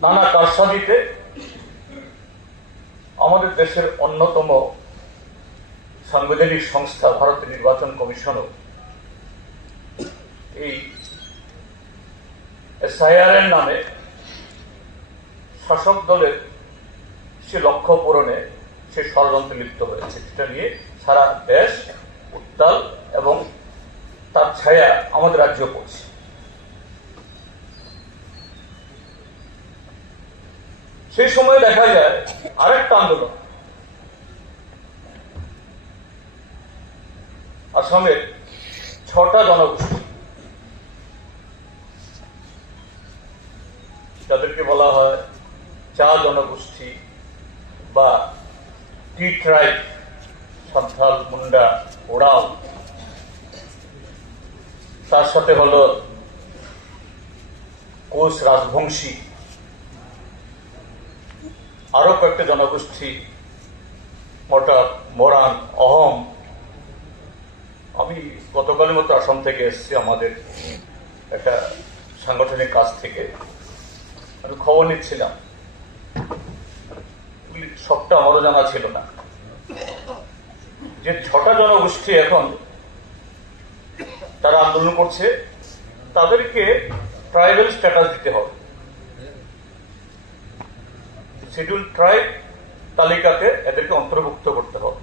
নানা কারসাজিতে আমাদের দেশের অন্যতম সাংবিধানিক সংস্থা ভারতের নির্বাচন কমিশনও এই SIR এর নামে শাসক দলের সে লক্ষ্য পূরণে সে ষড়যন্ত্রে লিপ্ত হয়েছে। সেটা নিয়ে সারা দেশ উত্তাল এবং তার ছায়া আমাদের রাজ্য পড়ছে। সেই সময় দেখা যায় আরেকটা আন্দোলন আসামের 6টা জনগোষ্ঠী, যাদেরকে বলা হয় চা জনগোষ্ঠী বা টি ট্রাইব, সান্থাল, মুন্ডা, ওরাও, তার সাথে হলো কোচ রাজবংশী, আরো কয়েকটা জনগোষ্ঠী, মটার, মোরান, অহম। আমি গতকালের মতো আসাম থেকে এসেছি আমাদের একটা সাংগঠনিক কাজ থেকে, আমি খবর নিচ্ছিলাম, সবটা আমারও জানা ছিল না যে 6টা জনগোষ্ঠী এখন তারা আন্দোলন করছে, তাদেরকে ট্রাইবাল স্ট্যাটাস দিতে হবে, শিডিউল ট্রাইব তালিকাতে এদেরকে অন্তর্ভুক্ত করতে হবে।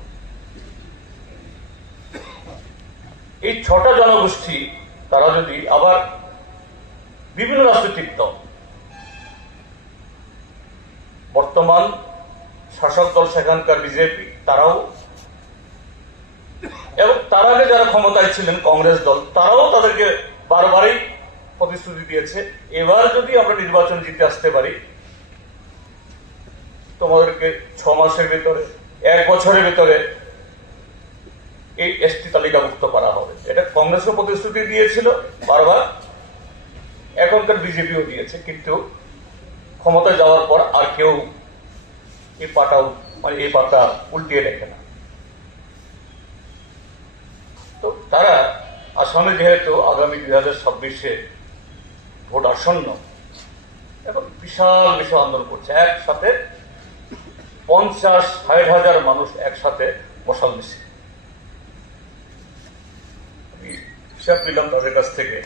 এই 6টা জনগোষ্ঠী তারা যদি আবার বিভিন্ন রাজনৈতিক দল, বর্তমান শাসক দল সেখানকার বিজেপি, তারাও, এবং তার আগে যারা ক্ষমতায় ছিলেন কংগ্রেস দল, তারাও তাদেরকে বারবারই প্রতিশ্রুতি দিয়েছে, এবার যদি আমরা নির্বাচন জিতে আসতে পারি তোমাদেরকে 6 মাসের ভিতরে, 1 বছরের ভিতরে এই এসটি তালিকাভুক্ত করা হবে। এটা কংগ্রেসও প্রতিশ্রুতি দিয়েছিল বারবার, এখনকার বিজেপিও দিয়েছে, কিন্তু ক্ষমতায় যাওয়ার পর আর কেউ এই পাতা উল্টিয়ে দেখে না। তো তারা আসামে যেহেতু আগামী 2026-এ ভোট আসন্ন, এখন বিশাল বিশাল আন্দোলন করছে, একসাথে 50-60 হাজার মানুষ একসাথে মশাল মিছিল। হিসাব নিলাম তাদের কাছ থেকে,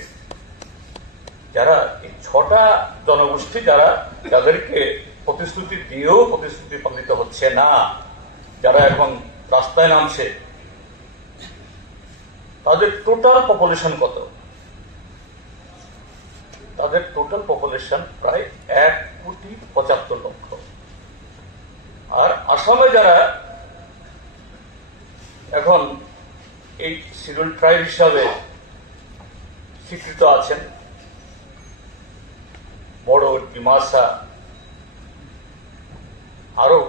যারা এই 6টা জনগোষ্ঠী যাদেরকে প্রতিশ্রুতি দিয়েও প্রতিশ্রুতি পালিত হচ্ছে না, যারা এখন রাস্তায় নামছে, তাদের টোটাল পপুলেশন কত? তাদের টোটাল পপুলেশন প্রায় 1,75,00,000। আর আসামে যারা এখন এই শিডিউল ট্রাইব হিসাবে স্বীকৃত আছেন বড়, ডিমাসা, আরো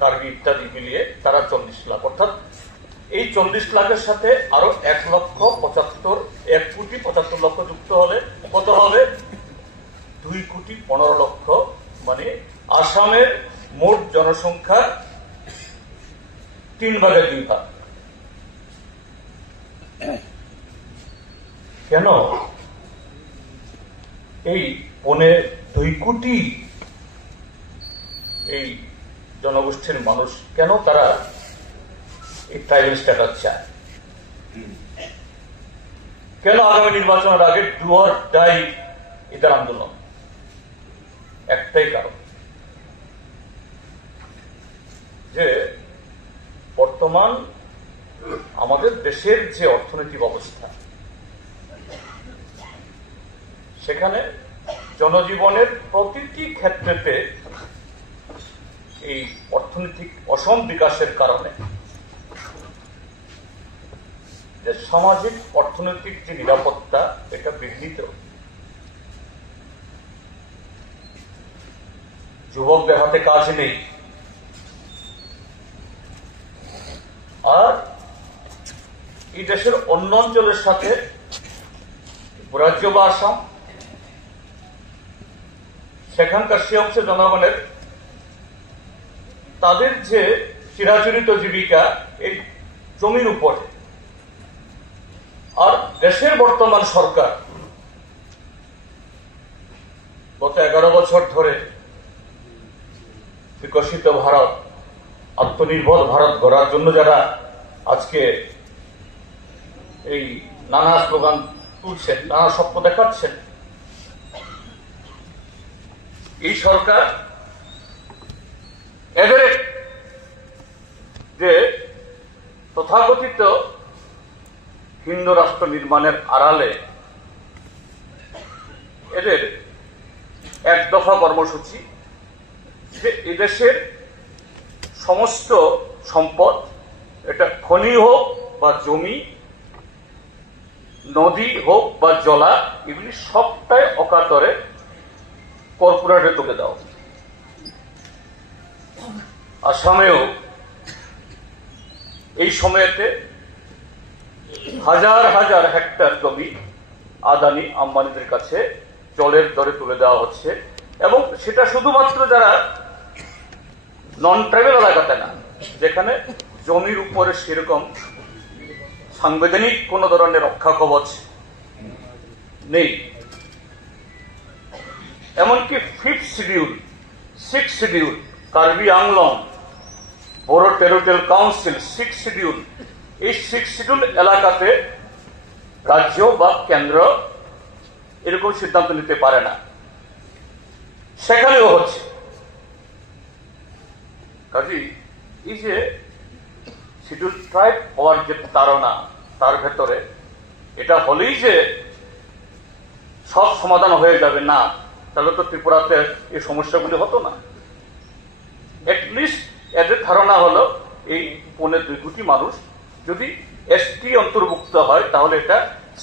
কার্বি ইত্যাদি মিলিয়ে তারা 40 লাখ। অর্থাৎ এই 40 লাখের সাথে আরো 1,75,লক্ষ যুক্ত হলে কত হবে? 2,15,00,000। মানে আসামের মোট জনসংখ্যা 3 ভাগের 2 ভাগ। কেন এই 2 কোটি এই জনগোষ্ঠীর মানুষ কেন তারা এই ট্রাইবাল স্ট্যাটাস চায়? কেন আগামী নির্বাচনের আগে ডু অর ডাই এটার আন্দোলন? একটাই কারণ, যে বর্তমান আমাদের দেশের যে অর্থনৈতিক অবস্থা, সেখানে জনজীবনের প্রতিটি ক্ষেত্রেতে এই অর্থনৈতিক অসম বিকাশের কারণে যে সামাজিক অর্থনৈতিক যে নিরাপত্তা, এটা বিঘ্নিত। যুবকদের হাতে কাজ নেই, আর এই দেশের অন্য অঞ্চলের সাথে রাজ্য বা আসাম, সেখানকার সে অংশের জনগণের তাদের যে চিরাচরিত জীবিকা এই জমির উপরে। আর দেশের বর্তমান সরকার গত 11 বছর ধরে বিকশিত ভারত, আত্মনির্ভর ভারত গড়ার জন্য যারা আজকে এই নানা স্লোগান তুলছেন, নানা স্বপ্ন দেখাচ্ছেন, এই সরকার এদের যে তথাকথিত হিন্দু রাষ্ট্র নির্মাণের আড়ালে এদের এক দফা কর্মসূচি, যে এদেশের সমস্ত সম্পদ, এটা খনি হোক বা জমি, নদী হোক বা জলা, এগুলি সবটাই অকাতরে কর্পোরেটে তুলে দেওয়া। আসামেও এই সময়েতে হাজার হাজার হেক্টর জমি আদানি আম্বানিদের কাছে জলের দরে তুলে দেওয়া হচ্ছে, এবং সেটা শুধুমাত্র যারা নন ট্রাইবাল এলাকাতে না, যেখানে জমির উপরে সেরকম সাংবিধানিক কোন ধরনের রক্ষা কবচ নেই। এমনকি 5th schedule, 6th schedule, Karbi Anglong, বড়ো টেরিটোরিয়াল কাউন্সিল 6th শিডিউল, এই 6th শিডিউল এলাকাতে রাজ্য বা কেন্দ্র এরকম সিদ্ধান্ত নিতে পারে না, সেখানেও হচ্ছে। কাজী এই যে শিডিউল ট্রাইব হওয়ার যে তারা, তার ভেতরে এটা হলেই যে সব সমাধান হয়ে যাবে না, তাহলে তো ত্রিপুরাতে এই সমস্যাগুলি হতো না। এটলিস্ট এদের ধারণা হলো এই 2.25 কোটি মানুষ যদি এসটি অন্তর্ভুক্ত হয়, তাহলে এটা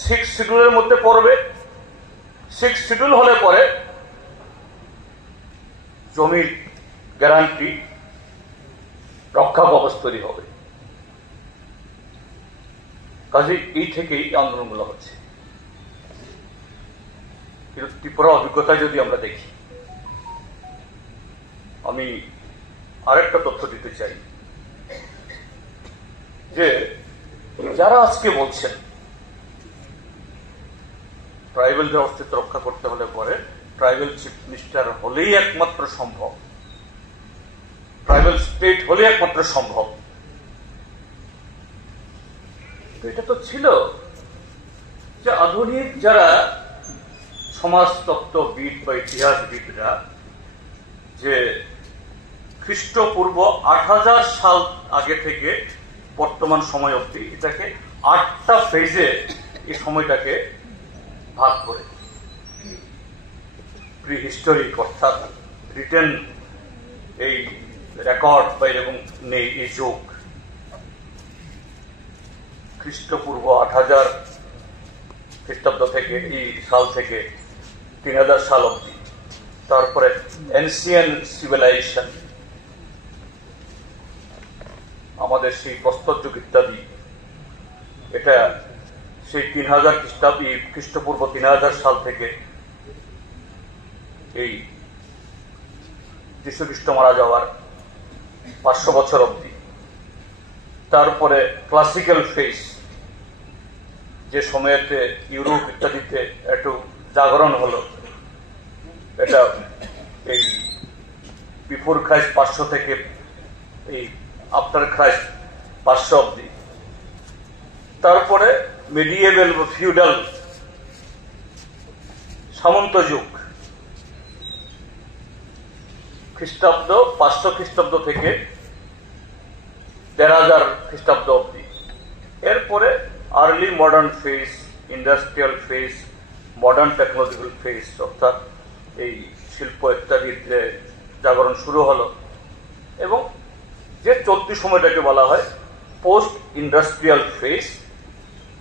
6th শিডিউলের মধ্যে পড়বে। 6th শিডিউল হলে পরে জমির গ্যারান্টি, রক্ষা কবচ তৈরি হবে। কাজে এই থেকেই আন্দোলনগুলো হচ্ছে। কিন্তু ত্রিপুরা অভিজ্ঞতা যদি আমরা দেখি, আমি আরেকটা তথ্য দিতে চাই, যে যারা আজকে বলছেন ট্রাইবেলদের অস্তিত্ব রক্ষা করতে হলে পরে ট্রাইবেল চিফ মিনিস্টার হলেই একমাত্র সম্ভব, ট্রাইবেল স্টেট হলেই একমাত্র সম্ভব, এটা তো ছিল যে আধুনিক যারা সমাজতত্ত্ববিদ বা ইতিহাসবিদরা, যে খ্রিস্টপূর্ব 8000 সাল আগে থেকে বর্তমান সময় অবধি এটাকে 8টা ফেজে এই সময়টাকে ভাগ করে, প্রি হিস্টোরিক অর্থাৎ রিটেন এই রেকর্ড বা এরকম নেই এই যুগ, খ্রিস্টপূর্ব 8000 খ্রিস্টাব্দ থেকে এই সাল থেকে 3000 সাল অব্দি, তারপরে এনসিয়েন্ট সিভিলাইজেশন, আমাদের সেই প্রস্তর যুগ ইত্যাদি, এটা সেই 3000 খ্রিস্টপূর্ব 3000 সাল থেকে এই যীশু খ্রিস্ট মারা যাওয়ার 500 বছর অব্দি। তারপরে ক্লাসিক্যাল ফেজ, যে সময়তে ইউরোপ ইত্যাদিতে একটু জাগরণ হলো, এটা এই বিফোর খ্রাইস্ট 500 থেকে এই আফটার খ্রাইস্ট 500 অব্দি। তারপরে মিডিয়েভেল বা ফিউডাল সামন্ত যুগ, খ্রিস্টাব্দ 500 খ্রিস্টাব্দ থেকে 13000 খ্রিস্টাব্দ অব্দি। এরপরে early modern phase, industrial phase, modern technological phase, অর্থাৎ এই শিল্প ইত্যাদির যে জাগরণ শুরু হলো, এবং যে চলতি সময়টাকে বলা হয় পোস্ট ইন্ডাস্ট্রিয়াল ফেজ,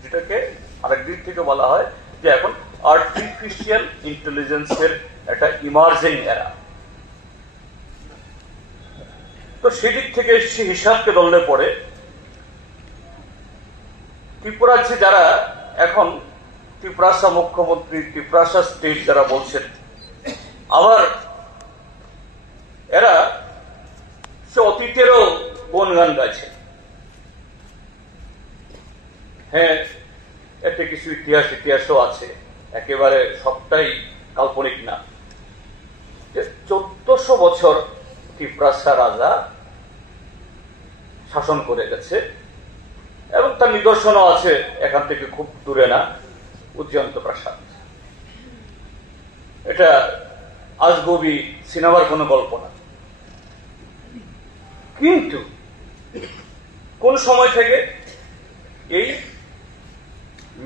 যেটাকে আরেক দিক থেকে বলা হয় যে এখন আর্টিফিশিয়াল ইন্টেলিজেন্সের একটা ইমার্জিং এরা। তো সেদিক থেকে সে হিসাবকে ধরলে পরে ত্রিপুরাজ্যে যারা এখন ত্রিপুরাসা মুখ্যমন্ত্রী, ত্রিপুরাসা স্টেট যারা বলছেন, আবার এরা সে অতীতেরও গুণগান গাইছে। হ্যাঁ, এতে কিছু ইতিহাসও আছে, একেবারে সবটাই কাল্পনিক না। 1400 বছর ত্রিপুরাসা রাজা শাসন করে গেছে, এবং তার নিদর্শনও আছে এখান থেকে খুব দূরে না, উজ্জয়ন্ত প্রাসাদ। এটা আজগবি সিনেমার কোনো গল্প না। কিন্তু কোন সময় থেকে এই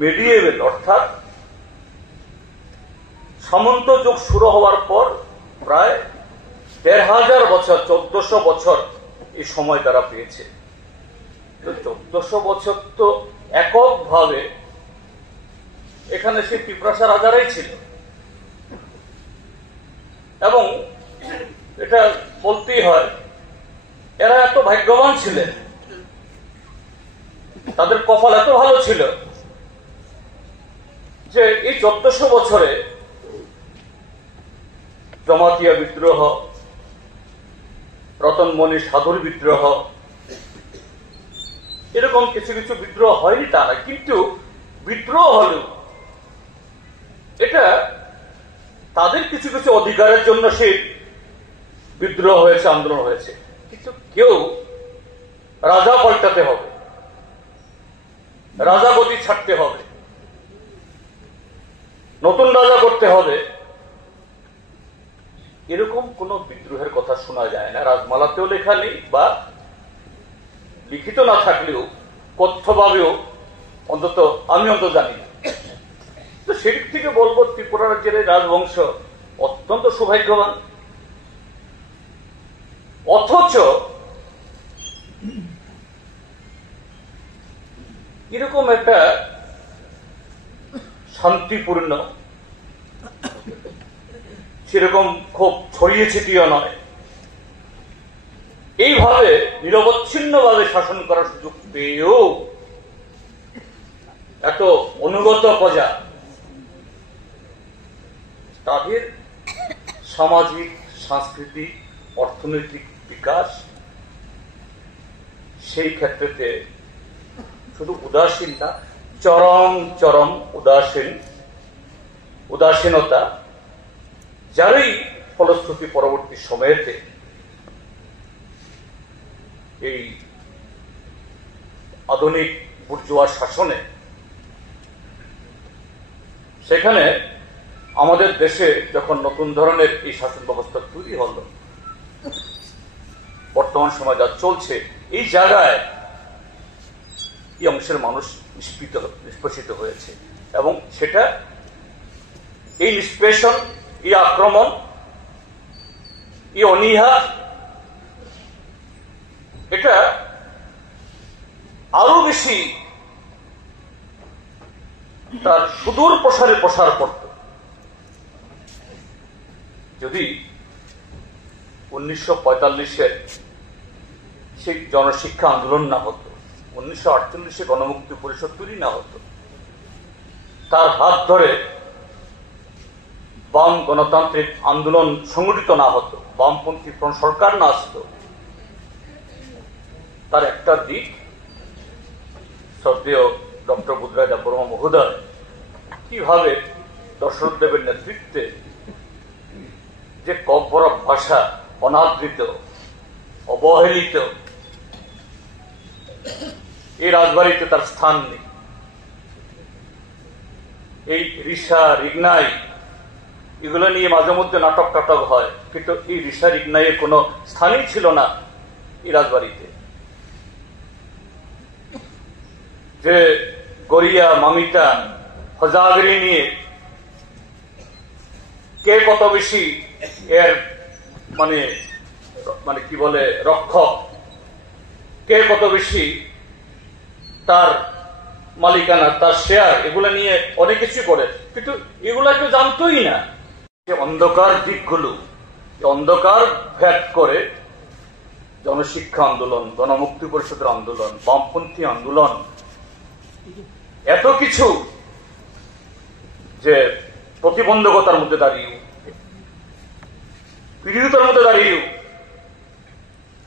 মিডিয়েভেল অর্থাৎ সামন্ত যুগ শুরু হওয়ার পর প্রায় 1500 বছর, 1400 বছর এই সময় তারা পেয়েছে। 1400 বছর তো এককভাবে এখানে সে ত্রিপুরাসা রাজারাই ছিল, এবং এটা বলতেই হয় এরা এত ভাগ্যবান ছিলেন, তাদের কপাল এত ভালো ছিল যে এই 1400 বছরে জমাতিয়া বিদ্রোহ, রতনমণি সাধুর বিদ্রোহ, এরকম কিছু কিছু বিদ্রোহ হয়নি তা না, কিন্তু বিদ্রোহ হলেও এটা তাদের কিছু কিছু অধিকারের জন্য সে বিদ্রোহ হয়েছে, আন্দোলন হয়েছে। কিন্তু কেউ রাজা পাল্টাতে হবে, রাজা গতি ছাড়তে হবে, নতুন রাজা করতে হবে, এরকম কোন বিদ্রোহের কথা শোনা যায় না। রাজমালাতেও লেখা নেই, বা লিখিত না থাকলেও কথ্যভাবেও অন্তত আমি জানি না। তো সেদিক থেকে বলবো ত্রিপুরা রাজ্যের রাজবংশ অত্যন্ত সৌভাগ্যবান। অথচ এরকম একটা শান্তিপূর্ণ, সেরকম খুব ছড়িয়ে ছিটিয়ে নয়, এইভাবে নিরবচ্ছিন্নভাবে শাসন করার সুযোগ পেয়েও এত অনুগত প্রজা তাদের সামাজিক, সাংস্কৃতিক, অর্থনৈতিক বিকাশ সেই ক্ষেত্রে শুধু উদাসীন না, চরম চরম উদাসীনতা, যারই ফলশ্রুতি পরবর্তী সময়েতে এই আধুনিক বুর্জোয়া শাসনে সেখানে আমাদের দেশে যখন নতুন ধরনের এই শাসন ব্যবস্থা তৈরি হল, বর্তমান সময় যা চলছে, এই জায়গায় এই অংশের মানুষ নিষ্পেষিত হয়েছে, এবং সেটা এই নিষ্পেষণ, এই আক্রমণ, এই অনীহা, এটা আরো বেশি তার সুদূর প্রসারে প্রসার করত। যদি 1945-এর সেই জনশিক্ষা আন্দোলন না হতো, 1948-এ গণমুক্তি পরিষদ তৈরি না হতো, তার হাত ধরে বাম গণতান্ত্রিক আন্দোলন সংগঠিত না হতো, বামপন্থী ফ্রন্ট সরকার না আসতো, তার একটা দিক শ্রদ্ধেয় ডক্টর বুদ্ধরাজ দেববর্মা মহোদয় কিভাবে দশরথদেবের নেতৃত্বে যে কব্বর ভাষা অনাদৃত, অবহেলিত, এই রাজবাড়িতে তার স্থান নেই, এই ঋষা রিগনাই এগুলো নিয়ে মাঝে মধ্যে নাটক টাটক হয়, কিন্তু এই ঋষা রিগনাইয়ের কোনো স্থানই ছিল না এই রাজবাড়িতে। যে গড়িয়া মামিতা হজাগরি নিয়ে কে কত বেশি এর মানে মানে কি বলে রক্ষক, কে কত বেশি তার মালিকানা, তার শেয়ার, এগুলো নিয়ে অনেক কিছু করে, কিন্তু এগুলা কেউ জানতোই না। যে অন্ধকার দিকগুলো, অন্ধকার ভেদ করে জনশিক্ষা আন্দোলন, গণমুক্তি পরিষদের আন্দোলন, বামপন্থী আন্দোলন, এত কিছু যে প্রতিবন্ধকতার মধ্যে দাঁড়িয়ে, বিরোধিতার মধ্যে দাঁড়িয়ে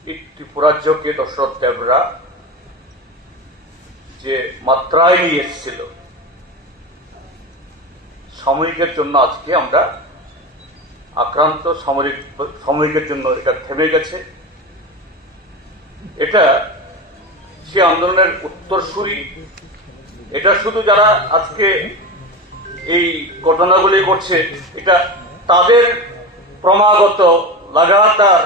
এই ত্রিপুরাজ্যকে দশরথ দেবরা যে মাত্রায় নিয়ে এসেছিল, সাময়িকের জন্য আজকে আমরা আক্রান্ত, সাময়িকের জন্য এটা থেমে গেছে। এটা সে আন্দোলনের উত্তরসূরি। এটা শুধু যারা আজকে এই ঘটনাগুলি করছে, এটা তাদের ক্রমাগত লাগাতার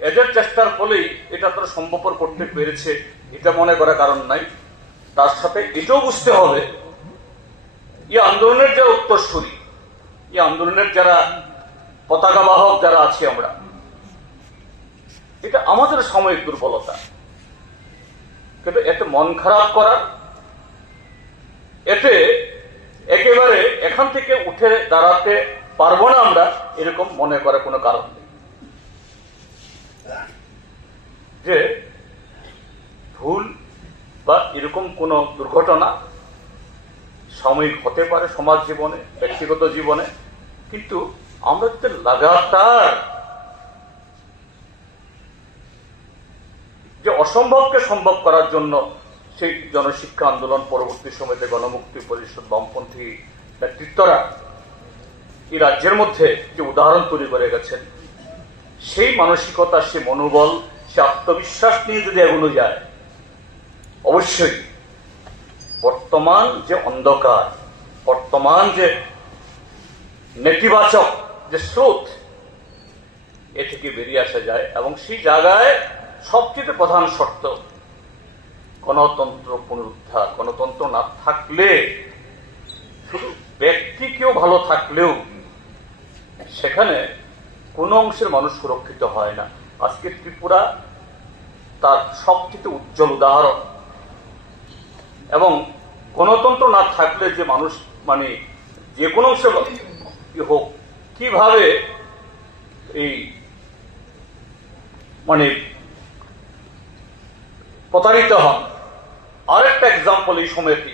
এদের চেষ্টার ফলেই এটা তারা সম্ভবপর করতে পেরেছে, এটা মনে করার কারণ নাই। তার সাথে এটাও বুঝতে হবে, এই আন্দোলনের যারা উত্তরসূরি, এই আন্দোলনের যারা পতাকা বাহক যারা আছি আমরা, এটা আমাদের সাময়িক দুর্বলতা। কিন্তু এতে মন খারাপ করা, এতে একেবারে এখান থেকে উঠে দাঁড়াতে পারবো না আমরা, এরকম মনে করার কোনো কারণ নেই। যে ভুল বা এরকম কোন দুর্ঘটনা সাময়িক হতে পারে সমাজ জীবনে, ব্যক্তিগত জীবনে, কিন্তু আমরা যদি লাগাতার যে অসম্ভবকে সম্ভব করার জন্য সেই জনশিক্ষা আন্দোলন, পরবর্তী সময়তে গণমুক্তি পরিষদ, বামপন্থী নেতৃত্বরা এই রাজ্যের মধ্যে যে উদাহরণ তৈরি করে গেছেন, সেই মানসিকতা, সে মনোবল, সে আত্মবিশ্বাস নিয়ে যদি এগোনো যায়, অবশ্যই বর্তমান যে অন্ধকার, বর্তমান যে নেতিবাচক যে স্রোত, এ থেকে বেরিয়ে আসা যায়। এবং সেই জায়গায় সবচেয়ে প্রধান শর্ত গণতন্ত্র পুনরুদ্ধার। গণতন্ত্র না থাকলে, শুধু ব্যক্তি কেউ ভালো থাকলেও সেখানে কোনো অংশের মানুষ সুরক্ষিত হয় না। আজকে ত্রিপুরা তার সবচেয়ে উজ্জ্বল উদাহরণ। এবং গণতন্ত্র না থাকলে যে মানুষ মানে যে কোনো অংশে হোক কিভাবে এই মানে প্রতারিত হন। আরেকটা এক্সাম্পল এই সময়টি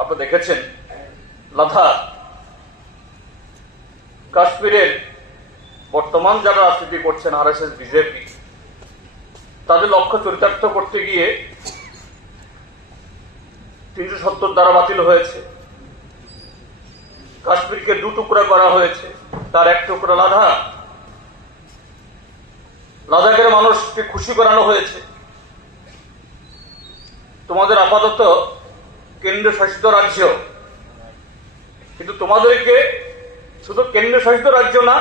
আপনি দেখেছেন, লাদাখ, কাশ্মীরের বর্তমান যারা রাজনীতি করছেন আরএসএস, বিজেপি, তাদের লক্ষ্য চরিতার্থ করতে গিয়ে 370 ধারা বাতিল হয়েছে, কাশ্মীরকে 2 টুকরা করা হয়েছে, তার 1 টুকরা লাদাখ। লাদাখের মানুষকে খুশি করানো হয়েছে। তোমাদের আপাতত কেন্দ্রীয় শাসিত রাজ্য, কিন্তু তোমাদেরকে শুধু কেন্দ্রীয় শাসিত রাজ্য না,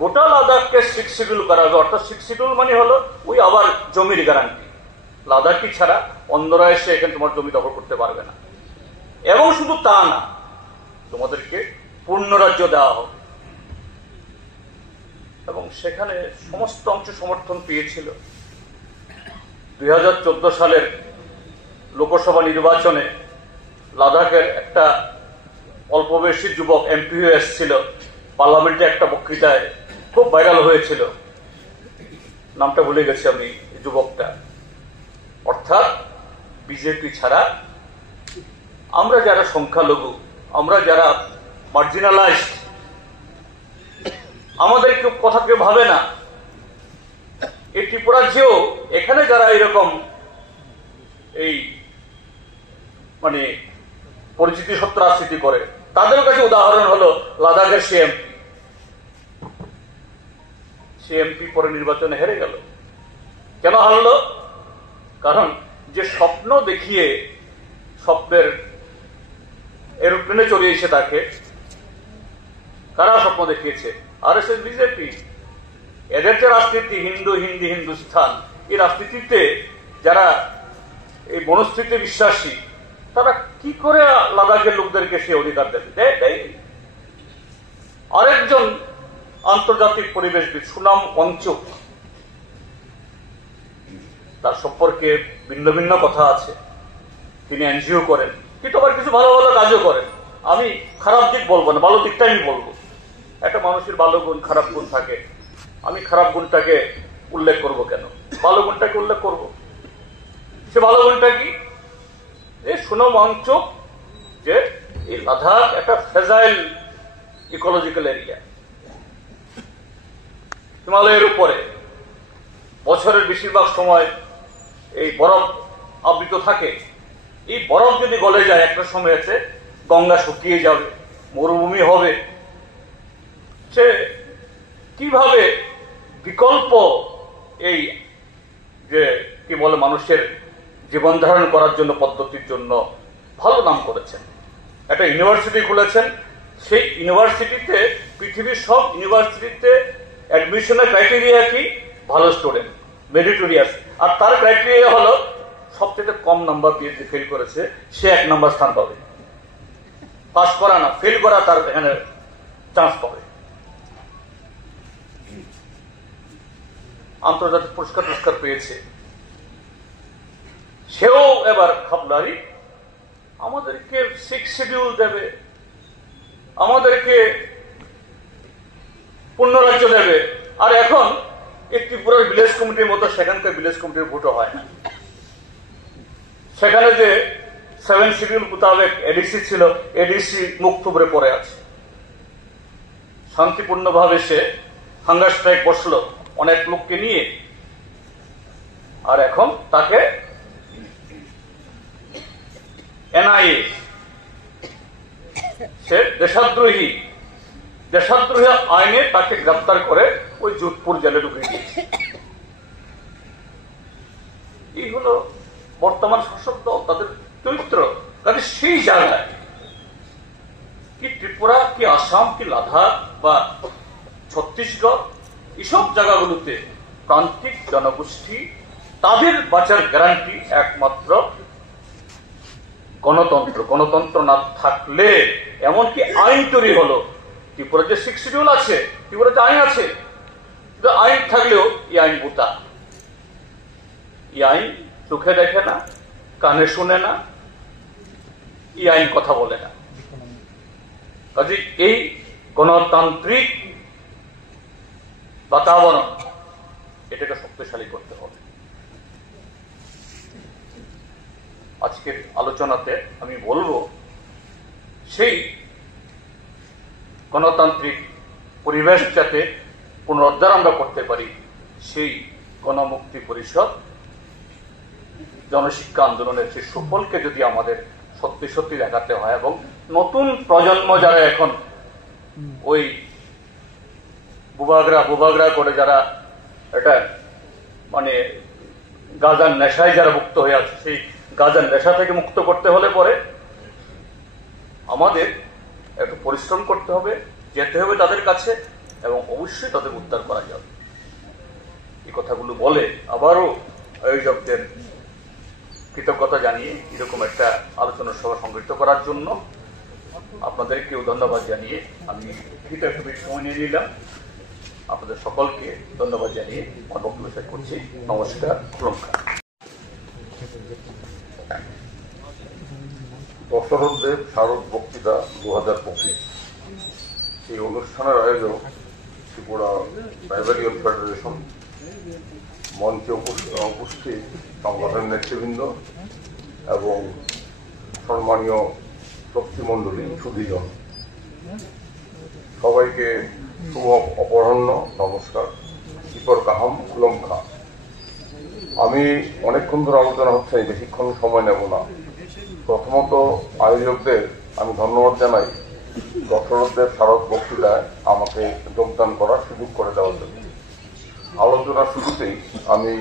গোটা লাদাখকে 6 শিডিউল করা হবে। অর্থাৎ 6 শিডিউল মানে হলো ওই আবার জমির গ্যারান্টি। লাদাখি ছাড়া অন্যরা এসে এখানে তোমার জমি দখল করতে পারবে না। এবং শুধু তা না, তোমাদেরকে পূর্ণ রাজ্য দেওয়া হবে। এবং সেখানে সমস্ত অংশ সমর্থন পেয়েছিল। 2014 সালের লোকসভা নির্বাচনে লাদাখের একটা অল্প বয়সী যুবক এমপি হয়ে এসেছিল, পার্লামেন্টে একটা বক্তৃতায় খুব ভাইরাল হয়েছিল, নামটা ভুলে গেছি আমি এই যুবকটা। অর্থাৎ বিজেপি ছাড়া আমরা যারা সংখ্যালঘু, আমরা যারা মার্জিনালাইজড, আমাদের কেউ কথা কেউ ভাবে না। এই ত্রিপুরাজ্যেও এখানে যারা এরকম এই মানে পরিচিতি সত্য রাজনীতি করে, তাদের কাছে উদাহরণ হলো লাদাখের সিএমপি পরে নির্বাচনে হেরে গেল। কেন হারলো? কারণ যে স্বপ্ন দেখিয়ে স্বপ্নের এরোপ্লেনে চড়িয়েছে তাকে, কারা স্বপ্ন দেখিয়েছে? RSS, BJP. এদের যে রাজনীতি হিন্দু হিন্দি হিন্দুস্থান, এই রাজনীতিতে যারা এই মনস্থিতিতে বিশ্বাসী, তারা কি করে লাদাখের লোকদেরকে সে অধিকার দেবে? আরেকজন আন্তর্জাতিক পরিবেশবিদ সুনাম ওয়াংচুক, তার সম্পর্কে ভিন্ন ভিন্ন কথা আছে। তিনি এনজিও করেন, কিন্তু আবার কিছু ভালো ভালো কাজও করেন। আমি খারাপ দিক বলবো না, ভালো দিকটাই আমি বলবো। একটা মানুষের ভালো গুণ খারাপ গুণ থাকে, আমি খারাপ গুণটাকে উল্লেখ করব কেন? ভালো গুণটাকে উল্লেখ করব। সে ভালো গুণটা কি? সুনাম ওয়াংচুক যে এই লাদাখ একটা ফ্রেজাইল ইকোলজিক্যাল এরিয়া, হিমালয়ের উপরে বছরের বেশিরভাগ সময় এই বরফ আবৃত থাকে। এই বরফ যদি গলে যায় একটা সময়তে, গঙ্গা শুকিয়ে যাবে, মরুভূমি হবে। সে কিভাবে বিকল্প এই যে কি বলে মানুষের জীবন ধারণ করার জন্য পদ্ধতির জন্য ভালো নাম করেছেন। একটা ইউনিভার্সিটি খুলেছেন, সেই ইউনিভার্সিটিতে পৃথিবীর সব ইউনিভার্সিটিতে অ্যাডমিশনের ক্রাইটেরিয়া কি? ভালো স্টুডেন্ট, মেরিটোরিয়াস। আর তার ক্রাইটেরিয়া হলো সবচেয়ে কম নাম্বার পিএইচডি ফেল করেছে, সে 1 নম্বর স্থান পাবে। পাস করা না, ফেল করা তার এখানে চান্স পাবে। আন্তর্জাতিক পুরস্কার পেয়েছে। সেও এবার খাপলারি, আমাদেরকে 6 শিডিউল দেবে, আমাদেরকে পূর্ণরাজ্য দেবে। আর এখন এই ত্রিপুরার ভিলেজ কমিটির মতো সেখানকার ভিলেজ কমিটির ভোটও হয় না। সেখানে যে 7 শিডিউল মোতাবেক এডিসি ছিল, এডিসি মুখ থুবড়ে পড়ে আছে। শান্তিপূর্ণভাবে সে হাঙ্গার স্ট্রাইক বসলো অনেক লোককে নিয়ে, আর এখন তাকে এনআইএ, সে দেশদ্রোহী আইনে তাকে গ্রেফতার করে ওই যোধপুর জেলে ঢুকিয়ে দিয়েছে। এই হলো বর্তমান শাসক দল, তাদের চরিত্র। তাদের সেই জায়গায় কি ত্রিপুরা, কি আসাম, কি লাদাখ বা ছত্তিশগড়, এইসব জায়গাগুলোতে প্রান্তিক জনগোষ্ঠী, তাদের বাঁচার গ্যারান্টি একমাত্র গণতন্ত্র। গণতন্ত্র না থাকলে, এমনকি আইন তৈরি হলো, ত্রিপুরা যে 6 শিডিউল আছে, ত্রিপুরাতে আইন আছে, কিন্তু আইন থাকলেও এই আইন বোতা। এই আইন চোখে দেখে না, কানে শুনে না, এই আইন কথা বলে না। কাজে এই গণতান্ত্রিক বাতাবরণ, এটাকে শক্তিশালী করতে হবে। আজকের আলোচনাতে আমি বলবো, সেই গণতান্ত্রিক পরিবেশ যাতে পুনরুদ্ধার আমরা করতে পারি, সেই গণমুক্তি পরিষদ জনশিক্ষা আন্দোলনের সেই সুফলকে যদি আমাদের সত্যি সত্যি দেখাতে হয়, এবং নতুন প্রজন্ম যারা এখন ওই বুবাগরা করে যারা এটা মানে গাঁজার নেশায় যারা মুক্ত হয়ে আছে, সেই গাঁজার নেশা থেকে মুক্ত করতে হলে পরে আমাদের একটু পরিশ্রম করতে হবে, যেতে হবে তাদের কাছে, এবং অবশ্যই তাদের উদ্ধার করা যাবে। এই কথাগুলো বলে আবারও আয়োজকদের কৃতজ্ঞতা জানিয়ে এরকম একটা আলোচনা সভা সংগঠিত করার জন্য আপনাদেরকেও ধন্যবাদ জানিয়ে আমি একটু বেশি সময় নিয়ে নিলাম। আপনাদের সকলকে ধন্যবাদ জানিয়ে আমার বক্তব্য শেষ করছি। নমস্কার, নমস্কার। দশরথ দেব স্মারক বক্তৃতা 2025 এই অনুষ্ঠানের আয়োজক ত্রিপুরা ট্রাইবাল ফেডারেশন, মঞ্চে উপস্থিত সংগঠনের নেতৃবৃন্দ এবং সম্মানীয় শক্তিমণ্ডলী সুধীজন, সবাইকে শুভ অপরাহ্ন নমস্কার। ইপর কাহাম কুলম খা। আমি অনেকক্ষণ ধরে আলোচনা হচ্ছে, বেশিক্ষণ সময় নেব না। প্রথমত আয়োজকদের আমি ধন্যবাদ জানাই দশরথ দেব স্মারক বক্তৃতায় আমাকে যোগদান করার সুযোগ করে দেওয়ার জন্য। আলোচনার শুরুতেই আমি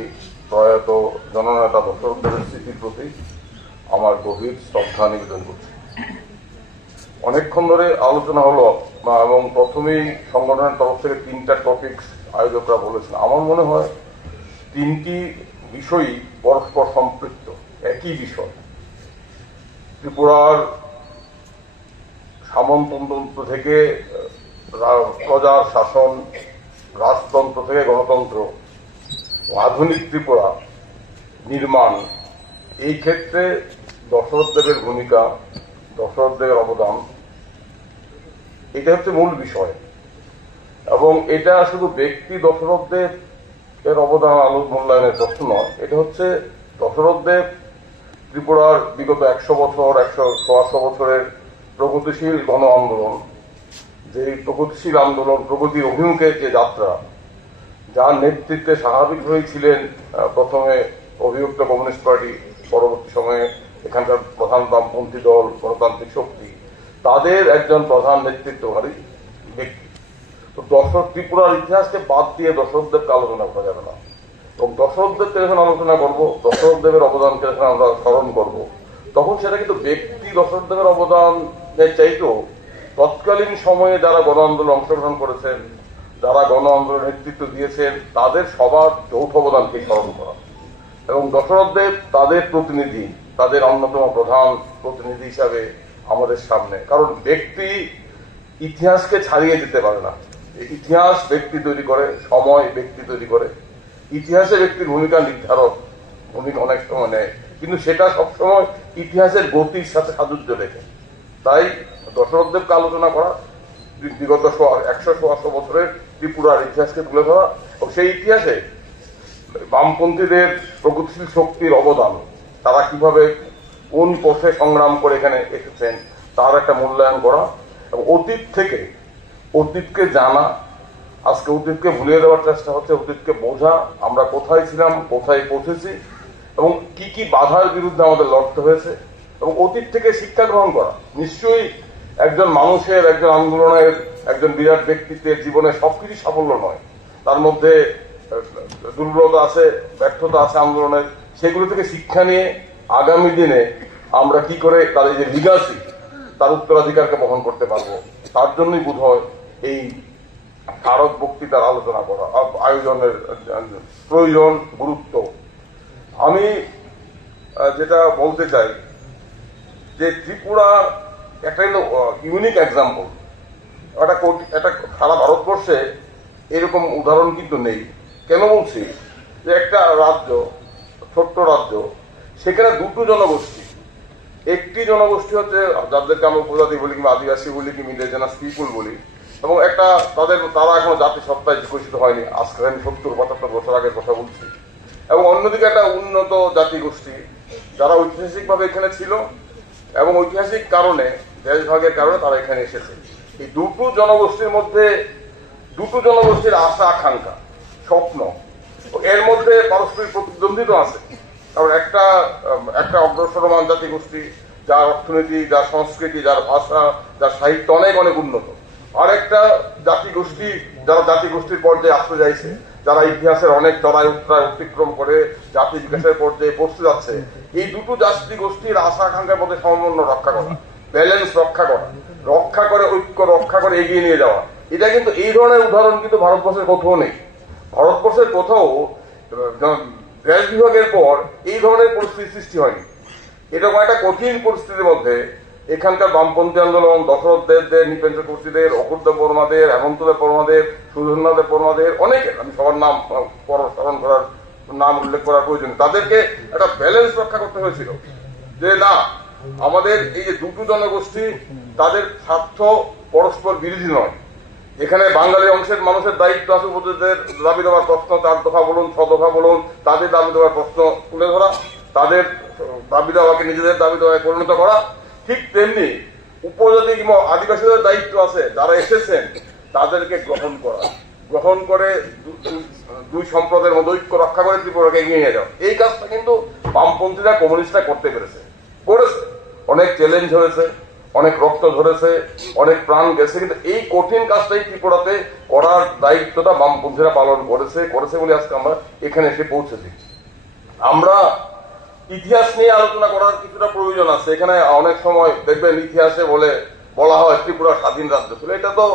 প্রয়াত জননেতা দশরথ দেবের স্মৃতির প্রতি আমার গভীর শ্রদ্ধা নিবেদন করছি। অনেকক্ষণ ধরে আলোচনা হলো এবং প্রথমেই সংগঠনের তরফ থেকে 3টা টপিকস আয়োজকরা বলেছেন। আমার মনে হয় 3টি বিষয়ই পরস্পর সম্পৃক্ত, একই বিষয়। ত্রিপুরার সামন্ততন্ত্র থেকে প্রজার শাসন, রাজতন্ত্র থেকে গণতন্ত্র, আধুনিক ত্রিপুরা নির্মাণ, এই ক্ষেত্রে দশরথ দেবের ভূমিকা, দশরথ দেবের অবদান, এটা হচ্ছে মূল বিষয়। এবং এটা শুধু ব্যক্তি দশরথ দেব এর অবদান মূল্যায়নের প্রশ্ন নয়, এটা হচ্ছে দশরথ দেব ত্রিপুরার বিগত 100 বছর, 100 বছরের প্রগতিশীল গণ আন্দোলন, যে প্রগতিশীল আন্দোলন, প্রগতির অভিমুখে যে যাত্রা, যার নেতৃত্বে স্বাভাবিকভাবেই ছিলেন প্রথমে অভিযুক্ত কমিউনিস্ট পার্টি, পরবর্তী সময়ে এখানকার প্রধান বামপন্থী দল গণতান্ত্রিক শক্তি, তাদের একজন প্রধান নেতৃত্বধারী ব্যক্তি। তো ত্রিপুরার ইতিহাসকে বাদ দিয়ে দশরথ দেবকে আলোচনা করা যাবে না। এবং দশরথ দেবকে যখন আলোচনা করবো, দশরথ দেবের অবদানকে যখন আমরা স্মরণ করবো, তখন সেটা কিন্তু ব্যক্তি দশরথ দেবের অবদানের চাইতেও তৎকালীন সময়ে যারা গণ আন্দোলনে অংশগ্রহণ করেছেন, যারা গণ আন্দোলনের নেতৃত্ব দিয়েছেন, তাদের সবার যৌথ অবদানকে স্মরণ করা। এবং দশরথ দেব তাদের প্রতিনিধি, তাদের অন্যতম প্রধান প্রতিনিধি হিসাবে আমাদের সামনে। কারণ ব্যক্তি ইতিহাসকে ছাড়িয়ে যেতে পারে না। ইতিহাস ব্যক্তি তৈরি করে, সময় ব্যক্তি তৈরি করে। ইতিহাসে ব্যক্তির ভূমিকা নির্ধারক, ভূমিকা অনেক সময় নেয়, কিন্তু সেটা সবসময় ইতিহাসের গতির সাথে সাযুজ্য রেখে। তাই দশরথ দেবকে আলোচনা করা, বিগত 100 বছরের ত্রিপুরার ইতিহাসকে তুলে ধরা, এবং সেই ইতিহাসে বামপন্থীদের প্রগতিশীল শক্তির অবদান, তারা কিভাবে কোন পথে সংগ্রাম করে এখানে এসেছেন, তার একটা মূল্যায়ন করা। এবং অতীত থেকে অতীতকে জানা, আজকে অতীতকে ভুলিয়ে দেওয়ার চেষ্টা হচ্ছে, অতীতকে বোঝা, আমরা কোথায় ছিলাম, কোথায় পৌঁছেছি, এবং কি কি বাধার বিরুদ্ধে আমাদের লড়তে হয়েছে, এবং অতীত থেকে শিক্ষা গ্রহণ করা। নিশ্চয়ই একজন মানুষের, একজন আন্দোলনের, একজন বিরাট ব্যক্তিত্বের জীবনে সবকিছু সাফল্য নয়, তার মধ্যে দুর্বলতা আছে, ব্যর্থতা আছে আন্দোলনের। সেগুলো থেকে শিক্ষা নিয়ে আগামী দিনে আমরা কি করে তাদের যে লিগাসি, তার উত্তরাধিকারকে বহন করতে পারবো, তার জন্যই বোধ হয় এই স্মারক বক্তৃতার আলোচনা করা, আয়োজনের প্রয়োজন, গুরুত্ব। আমি যেটা বলতে চাই যে ত্রিপুরা একটা ইউনিক এক্সাম্পল। একটা সারা ভারতবর্ষে এরকম উদাহরণ কিন্তু নেই। কেন বলছি? যে একটা রাজ্য, ছোট্ট রাজ্য, সেখানে দুটো জনগোষ্ঠী। একটি জনগোষ্ঠী হচ্ছে যাদেরকে আমরা উপজাতি বলি, কিংবা আদিবাসী বলি, কিংবা ইন্ডিজিনাস পিপুল বলি, এবং তারা এখনো জাতিসত্তায় বিকশিত হয়নি। আজকে আমি 70-75 বছর আগের কথা বলছি। এবং অন্যদিকে একটা উন্নত জাতিগোষ্ঠী, যারা ঐতিহাসিকভাবে এখানে ছিল এবং ঐতিহাসিক কারণে, দেশভাগের কারণে তারা এখানে এসেছে। এই দুটো জনগোষ্ঠীর মধ্যে, দুটো জনগোষ্ঠীর আশা আকাঙ্ক্ষা, স্বপ্ন, এর মধ্যে পারস্পরিক প্রতিদ্বন্দ্বিতা আছে। কারণ একটা অগ্রসরমান জাতিগোষ্ঠী, যার অর্থনীতি, যার সংস্কৃতি, যার ভাষা, যার সাহিত্য অনেক অনেক উন্নত। আর একটা জাতিগোষ্ঠী, যারা জাতিগোষ্ঠীর পর্যায়ে আসতে চাইছে, যারা ইতিহাসের অনেক চড়াই উত্তরায় অতিক্রম করে জাতি বিকাশের পর্যায়ে পৌঁছে যাচ্ছে। এই দুটো জাতিগোষ্ঠীর আশা আকাঙ্ক্ষার মধ্যে সমন্বয় রক্ষা করা, ব্যালেন্স রক্ষা করে ঐক্য রক্ষা করে এগিয়ে নিয়ে যাওয়া, এটা কিন্তু এই ধরনের উদাহরণ কিন্তু ভারতবর্ষের কোথাও নেই। ভারতবর্ষের কোথাও দেশ বিভাগের পর এই ধরনের পরিস্থিতি সৃষ্টি হয়নি। এরকম একটা কঠিন পরিস্থিতির মধ্যে এখানকার বামপন্থী আন্দোলন, দশরথ দেবদের, নৃপেন্দ্র কর্তীদের, অকুরদেব বর্মাদের, হেমন্তদেব বর্মাদের, সুধন্যাদেব বর্মাদের, অনেকে, আমি সবার নাম স্মরণ করার, নাম উল্লেখ করার প্রয়োজন, তাদেরকে একটা ব্যালেন্স রক্ষা করতে হয়েছিল। যে না, আমাদের এই যে দুটো জনগোষ্ঠী, তাদের স্বার্থ পরস্পর বিরোধী নয়। এখানে বাঙালি অংশের মানুষের দায়িত্ব আছে উপজাতিদের দাবি দেওয়ার প্রশ্ন, 4 দফা বলুন 6 দফা বলুন, তাদের দাবি দেওয়ার প্রশ্ন তুলে ধরা, তাদের দাবি দেওয়াকে নিজেদের দাবি দেওয়ায় পরিণত করা। ঠিক তেমনি উপজাতি কিংবা আদিবাসীদের দায়িত্ব আছে যারা এসেছেন তাদেরকে গ্রহণ করে দুই সম্প্রদায়ের মধ্যে ঐক্য রক্ষা করে ত্রিপুরাকে এগিয়ে নিয়ে যাও। এই কাজটা কিন্তু বামপন্থীরা, কমিউনিস্টরা করতে করেছে। অনেক চ্যালেঞ্জ হয়েছে, অনেক রক্ত ঝরেছে, অনেক প্রাণ গেছে, কিন্তু এই কঠিন কাজটাই ত্রিপুরাতে করার দায়িত্বটা বামপন্থীরা পালন করেছে বলে আজকে আমরা এখানে এসে পৌঁছেছি। আমরা ইতিহাস নিয়ে আলোচনা করার কিছুটা প্রয়োজন আছে। এখানে অনেক সময় দেখবেন ইতিহাসে বলা হয় ত্রিপুরা স্বাধীন রাজ্য ছিল। এটা তো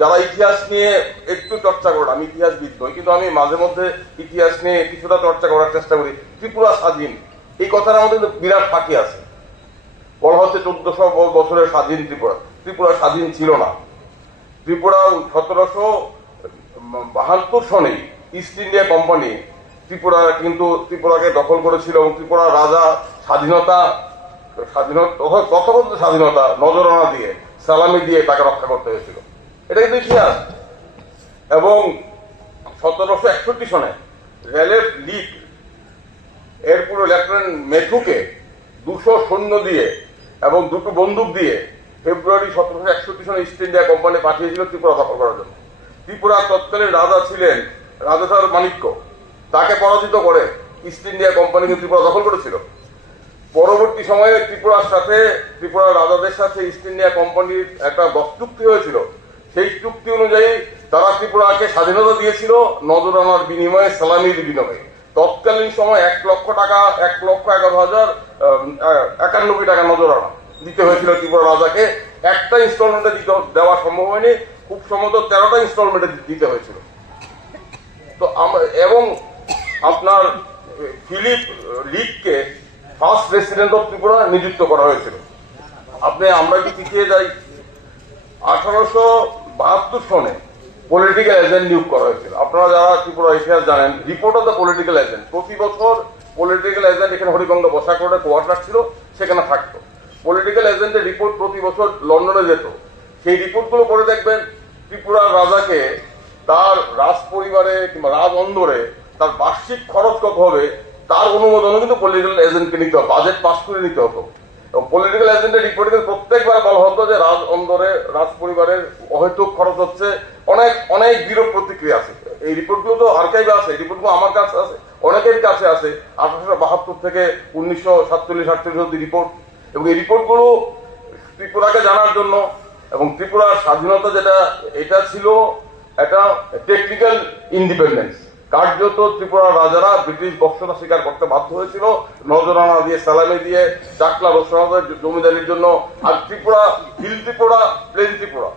যারা ইতিহাস নিয়ে একটু চর্চা করেন, আমি ইতিহাসবিদ নই, কিন্তু আমি মাঝে মধ্যে ইতিহাস নিয়ে কিছুটা চর্চা করার চেষ্টা করি। ত্রিপুরা স্বাধীন, এই কথার মধ্যে কিন্তু বিরাট ফাঁকি আছে। বলা হচ্ছে 1400 বছরের স্বাধীন ত্রিপুরা স্বাধীন ছিল না। ত্রিপুরা 1772 সনে ইস্ট ইন্ডিয়া কোম্পানি ত্রিপুরাকে দখল করেছিল এবং ত্রিপুরার রাজা তথাকথিত স্বাধীনতা নজরানা দিয়ে, সালামি দিয়ে তাকে রক্ষা করতে হয়েছিল। এটা কিন্তু ইতিহাস। এবং 1761 সনে রেলের লিগ এর পুরো লেফটেন্যান্ট মেথুকে 200 সৈন্য দিয়ে এবং 2টো বন্দুক দিয়ে ফেব্রুয়ারি 1761 সনে ইস্ট ইন্ডিয়া কোম্পানি পাঠিয়েছিল ত্রিপুরা দখল করার জন্য। ত্রিপুরার তৎকালীন রাজা ছিলেন রাজাধর মাণিক্য, তাকে পরাজিত করে ইস্ট ইন্ডিয়া কোম্পানি ত্রিপুরা দখল করেছিল। পরবর্তী সময়ে ত্রিপুরার রাজাদের সাথে ইস্ট ইন্ডিয়া কোম্পানির একটা চুক্তি হয়েছিল। সেই চুক্তি অনুযায়ী তারা ত্রিপুরাকে স্বাধীনতা দিয়েছিল নজরানার বিনিময়ে, সালামির বিনিময়ে। তৎকালীন সময় 1,11,091 টাকা নজরানা দিতে হয়েছিল ত্রিপুরা রাজাকে। একটা ইনস্টলমেন্টে দেওয়া সম্ভব হয়নি, খুব সম্ভবত 13টা ইনস্টলমেন্টে দিতে হয়েছিল। তো এবং আপনার ফিলিপ লিগকে ফার্স্ট প্রেসিডেন্ট অফ ত্রিপুরা নিযুক্ত করা হয়েছিল। আমরা কি পিছিয়ে যাই, 1872 সনে পলিটিক্যাল এজেন্ট নিয়োগ করা হয়েছিল। আপনারা যারা ত্রিপুরা ইতিহাস জানেন, report of the political agent, প্রতি বছর পলিটিক্যাল এজেন্ট এখানে হরিগঙ্গা বসাকোটে কোয়ার্টার ছিল, সেখানে থাকতো। পলিটিক্যাল এজেন্টের রিপোর্ট প্রতি বছর লন্ডনে যেত। সেই রিপোর্টগুলো পড়ে দেখবেন ত্রিপুরার রাজাকে তার রাজ পরিবারে কিংবা রাজ অন্দরে তার বার্ষিক খরচ কত হবে তার অনুমোদনও কিন্তু পলিটিক্যাল এজেন্টকে নিতে হতো, বাজেট পাস করে নিতে হতো। পলিটিক্যাল এজেন্টের রিপোর্টে প্রত্যেকবার বলা হতো যে রাজ অন্দরে রাজ পরিবারের অহেতুক খরচ হচ্ছে। অনেক বিরূপ প্রতিক্রিয়া আছে। এই রিপোর্টগুলো তো আর্কাইভে আছে, এই রিপোর্টগুলো আমার কাছে আছে, অনেকের কাছে আছে। 1872 থেকে 1947-48 অব্দি রিপোর্ট। এবং এই রিপোর্টগুলো ত্রিপুরাকে জানার জন্য এবং ত্রিপুরার স্বাধীনতা এটা ছিল একটা টেকনিক্যাল ইন্ডিপেন্ডেন্স। কার্যত ত্রিপুরার রাজারা ব্রিটিশ বর্ষতা স্বীকার করতে বাধ্য হয়েছিল নজরানা দিয়ে, সালামি দিয়ে, চাকলা রোশনাদের জমিদারির জন্য। আর ত্রিপুরা হিল ত্রিপুরা, প্লেন ত্রিপুরা,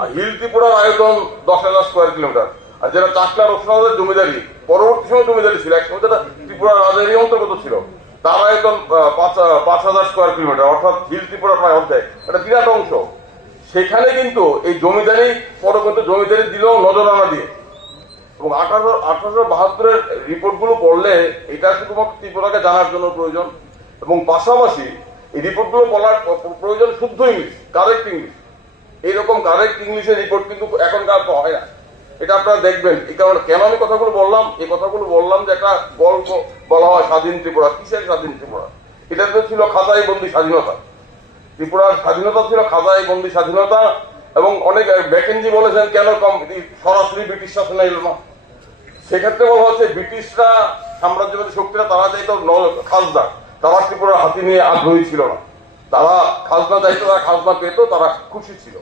আর হিল ত্রিপুরার আয়তন 10,000 স্কোয়ার কিলোমিটার। আর যেটা চাকলা রোশনাদের জমিদারি, পরবর্তী সময় জমিদারি ছিল, একসময় যেটা ত্রিপুরার রাজারই অন্তর্গত ছিল, তার আয়তন 5,000 স্কোয়ার কিলোমিটার, অর্থাৎ হিল ত্রিপুরা প্রায় অর্ধেক, একটা বিরাট অংশ। সেখানে কিন্তু এই জমিদারি পরবর্তী জমিদারি দিল নজরানা দিয়ে। এবং 1872-এর রিপোর্টগুলো পড়লে এটা শুধুমাত্র ত্রিপুরাকে জানার জন্য প্রয়োজন। এবং পাশাপাশি এই রিপোর্টগুলো বলার প্রয়োজন শুদ্ধ ইংলিশ, কারেক্ট ইংলিশ। এইরকম কারেক্ট ইংলিশের রিপোর্ট কিন্তু এখনকার তো হয় না। এটা আপনারা দেখবেন। এই কারণে কেন আমি কথাগুলো বললাম, এই কথাগুলো বললাম যে একটা গল্প বলা হয় স্বাধীন ত্রিপুরা। কিসের স্বাধীন ত্রিপুরা? এটা তো ছিল খাঁচাই বন্দি স্বাধীনতা। ত্রিপুরার স্বাধীনতা ছিল খাঁচাই বন্দি স্বাধীনতা। এবং অনেক ম্যাকেনজি বলেছেন কেন সরাসরি ব্রিটিশ শাসনে এলো না। সেক্ষেত্রে বলা হচ্ছে ব্রিটিশরা, সাম্রাজ্যবাদী শক্তিরা, তারা চাইতো খাজনা, তারা ত্রিপুরার হাতি নিয়ে আগ্রহী ছিল না। তারা খাজনা চাইতো, তারা খাজনা পেত, তারা খুশি ছিল।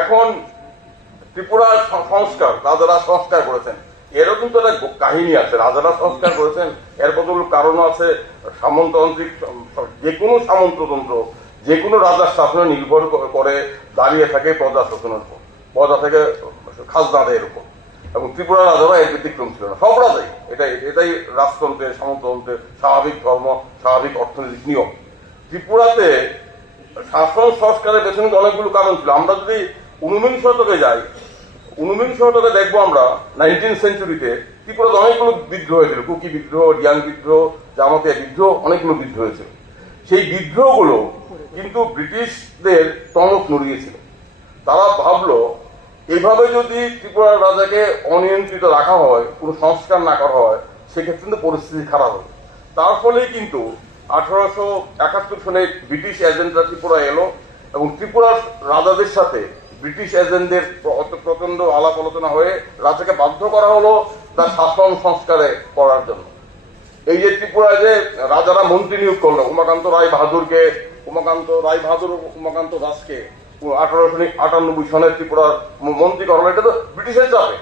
এখন ত্রিপুরার সংস্কার, রাজারা সংস্কার করেছেন, এরও কিন্তু একটা কাহিনী আছে। রাজারা সংস্কার করেছেন, এর কতগুলো কারণও আছে। সামন্ততান্ত্রিক যে কোনো সামন্ততন্ত্র যে কোনো রাজার শাসনে নির্ভর করে দাঁড়িয়ে থাকে প্রজা শাসনের উপর, প্রজা থেকে খাজনা দেয়ের উপর। এবং ত্রিপুরা রাজারা এর ব্যতিক্রম ছিল না, সব রাজাই। এটাই রাজতন্ত্রের, সামন্ততন্ত্রের স্বাভাবিক ধর্ম, স্বাভাবিক অর্থনৈতিক নিয়ম। ত্রিপুরাতে শাসন সংস্কারের পেছনে অনেকগুলো কারণ ছিল। আমরা যদি 19 শতকে যাই, 19 শতকে দেখবো আমরা 19th সেঞ্চুরিতে ত্রিপুরাতে অনেকগুলো বিদ্রোহ হয়েছিল। কুকি বিদ্রোহ, ডিয়াং বিদ্রোহ, জামাতিয়া বিদ্রোহ, অনেকগুলো বিদ্রোহ হয়েছিল। সেই বিদ্রোহগুলো কিন্তু ব্রিটিশদের টনক নড়িয়েছিল। তারা ভাবলো এভাবে যদি ত্রিপুরার রাজাকে অনিয়ন্ত্রিত রাখা হয়, কোনো সংস্কার না করা হয়, সেক্ষেত্রে কিন্তু পরিস্থিতি খারাপ হবে। তার ফলেই কিন্তু 1871 সালে ব্রিটিশ এজেন্টরা ত্রিপুরা এলো এবং ত্রিপুরার রাজাদের সাথে ব্রিটিশ এজেন্টদের প্রচন্ড আলাপ আলোচনা হয়ে রাজাকে বাধ্য করা হলো তার শাসন সংস্কারে করার জন্য। এই যে ত্রিপুরায় যে রাজারা মন্ত্রী নিয়োগ করলো, উমাকান্ত রায় বাহাদুর উমাকান্ত দাসকে 1898 সনে ত্রিপুরার মন্ত্রী করা হলো, এটা তো ব্রিটিশের চাপে।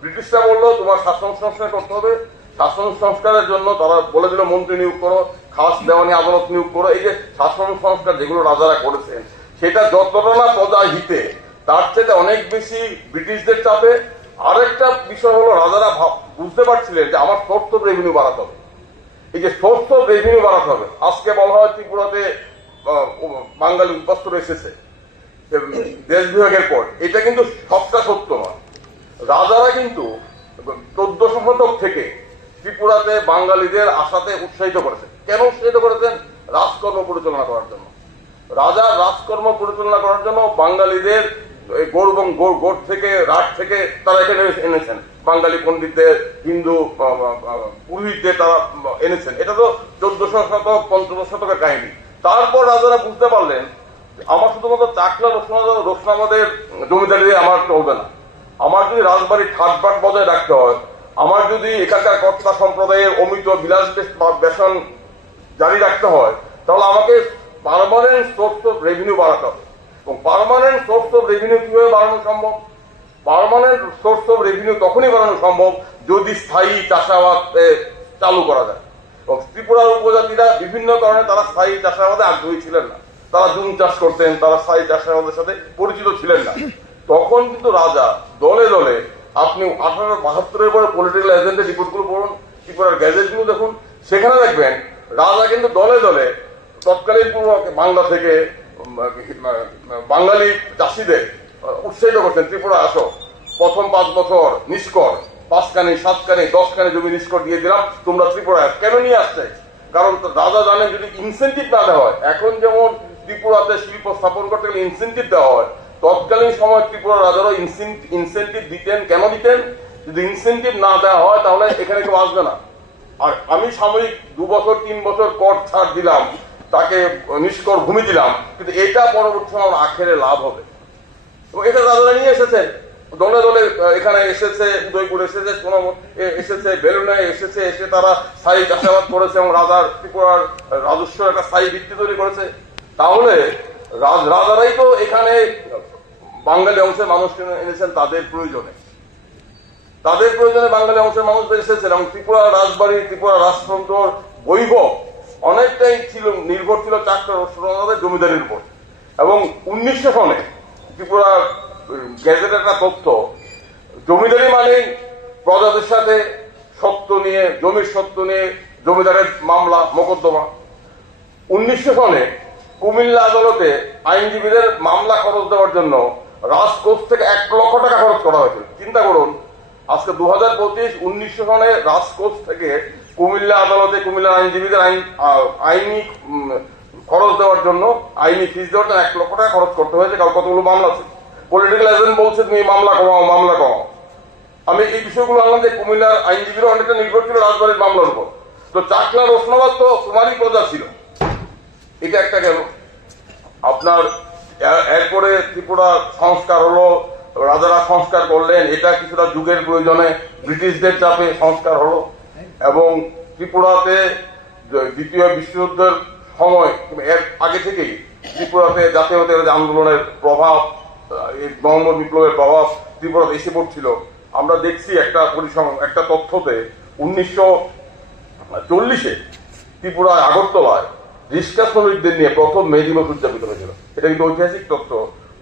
ব্রিটিশরা বললো তোমার শাসন সংস্কার করতে হবে, শাসন সংস্কারের জন্য তারা বলে দিল মন্ত্রী নিয়োগ করো, খাস দেওয়ানি আদালত নিয়োগ করো। এই যে শাসন সংস্কার যেগুলো রাজারা করেছেন সেটা যতটা না প্রজা হিতে, তার চেয়ে অনেক বেশি ব্রিটিশদের চাপে। আরেকটা বিষয় হলো রাজারা বুঝতে পারছিলেন যে আমার সোর্স অফ রেভিনিউ বাড়াতে হবে। এই যে সোর্স অফ রেভিনিউ বাড়াতে হবে, আজকে বলা হয় ত্রিপুরাতে বাঙালি উদ্বাস্তু এসেছে দেশ বিভাগের পর, এটা কিন্তু সবটা সত্য নয়। রাজারা কিন্তু 1400 শতক থেকে ত্রিপুরাতে বাঙালিদের আশাতে উৎসাহিত করেছেন। কেন উৎসাহিত করেছেন? রাজকর্ম পরিচালনা করার জন্য। রাজা রাজকর্ম পরিচালনা করার জন্য বাঙালিদের গৌড় এবং গৌড় থেকে রাট থেকে তারা এখানে এনেছেন, বাঙালি পণ্ডিতদের, হিন্দু পুরোহিতদের তারা এনেছেন। এটা তো 1400 শতক 1500 শতকের কাহিনী। তারপর রাজারা বুঝতে পারলেন আমার শুধুমাত্র চাকলা রোশনাবাদের জমিদারি আমার চলবে না, আমার যদি রাজবাড়ির ঠাটবাট বজায় রাখতে হয়, আমার যদি এখানকার কর্তা সম্প্রদায়ের অমিত বিলাস বেসন জারি রাখতে হয়, তাহলে আমাকে পার্মানেন্ট সোর্স অফ রেভিনিউ বাড়াতে হবে। এবং পার্মানেন্ট সোর্স অফ রেভিনিউ কিভাবে বাড়ানো সম্ভব? পার্মানেন্ট সোর্স অফ রেভিনিউ তখনই বাড়ানো সম্ভব যদি স্থায়ী চাষাবাদ চালু করা যায়। এবং ত্রিপুরার উপজাতিরা বিভিন্ন কারণে তারা স্থায়ী চাষাবাদে আগ্রহী ছিলেন না, তারা জুম চাষ করতেন, তারা স্থায়ী চাষাবাদের সাথে পরিচিত ছিলেন না। তখন কিন্তু রাজা দলে দলে, আপনি 1872 পরে পলিটিক্যাল এজেন্টের রিপোর্টগুলো পড়ুন, ত্রিপুরার গ্যাজেটগুলো দেখুন, সেখানে দেখবেন রাজা কিন্তু দলে দলে তৎকালীন পূর্ব বাংলা থেকে বাঙালি চাষিদের উৎসাহিত করতেন, ত্রিপুরা আসো, প্রথম 5 বছর নিষ্কর 5 কানি 7 কানি 10 কানি জমি নিষ্কর দিয়ে দিলাম, তোমরা ত্রিপুরায়। কেন নিয়ে আসছে? কারণ রাজা জানেন যদি ইনসেন্টিভ না দেওয়া হয়, এখন যেমন ত্রিপুরাতে শিল্প স্থাপন করতে গেলে ইনসেন্টিভ দেওয়া হয়, তৎকালীন সময় ত্রিপুরা রাজারও ইনসেন্টিভ দিতেন। কেন দিতেন? যদি ইনসেন্টিভ না দেওয়া হয় তাহলে এখানে কেউ আসবে না। আর আমি সাময়িক 2 বছর 3 বছর কর ছাড় দিলাম, তাকে নিষ্কর ভূমি দিলাম, কিন্তু এটা পরবর্তী সময় আখেরে লাভ হবে। এবং এটা রাজারা নিয়ে এসেছেন দলে দলে, এখানে এসেছে উদয়পুর এসেছে, এসেছে বেলুনে এসেছে, এসে তারা স্থায়ী চাষাবাদ করেছে এবং রাজার ত্রিপুরার রাজস্ব একটা স্থায়ী ভিত্তি তৈরি করেছে। তাহলে রাজারাই তো এখানে বাঙালি অংশের মানুষকে এনেছেন তাদের প্রয়োজনে বাঙালি অংশের মানুষদের এসেছেন। এবং ত্রিপুরা রাজবাড়ি, ত্রিপুরা রাজতন্ত্র বৈভব অনেকটাই নির্ভর ছিল চাকরা রোশনাবাদের জমিদারির উপর। এবং 1900 সনে ত্রিপুরার গ্যাজেটের একটা তথ্য, জমিদারি মানে প্রজাদের সাথে সত্ত্ব নিয়ে, জমির সত্ত্ব নিয়ে জমিদারের মামলা মোকদ্দমা। 1900 সনে কুমিল্লা আদালতে আইনজীবীদের মামলা খরচ দেওয়ার জন্য রাজকোষ থেকে 1 লক্ষ টাকা খরচ করা হয়েছিল। চিন্তা করুন, আজকে 2025, 1900 সনে রাজকোষ থেকে কুমিল্লা আদালতে কুমিল্লার আইনজীবীদের আইনি খরচ দেওয়ার জন্য, আইনি ফিস দেওয়ার জন্য 1 লক্ষ টাকা খরচ করতে হয়েছে। কারণ কতগুলো মামলা ছিল, পলিটিক্যাল এজেন্ট বলছে তুমি মামলা কমাও। আমি এই বিষয়গুলো আনলাম যে কুমিল্লার আইনজীবীরা অনেকটা নির্ভর ছিল রাজবাড়ির মামলার উপর। তো চাকলা রোশনাবাদ তো কুমারী প্রজা ছিল, এটা একটা গেল। আপনার এরপরে ত্রিপুরা সংস্কার হলো, রাজারা সংস্কার করলেন, এটা কিছুটা যুগের প্রয়োজনে ব্রিটিশদের চাপে সংস্কার হলো। এবং ত্রিপুরাতে দ্বিতীয় বিশ্বযুদ্ধের সময়, এর আগে থেকেই ত্রিপুরাতে জাতীয়তাবাদী আন্দোলনের প্রভাব, নভেম্বর বিপ্লবের প্রভাব ত্রিপুরাতে এসে পড়ছিল। আমরা দেখছি একটা তথ্যতে 1940-এ ত্রিপুরায় আগরতলায় রিক্সা শ্রমিকদের নিয়ে প্রথম মে দিবস উদযাপিত হয়েছিল। এটা কিন্তু ঐতিহাসিক তথ্য।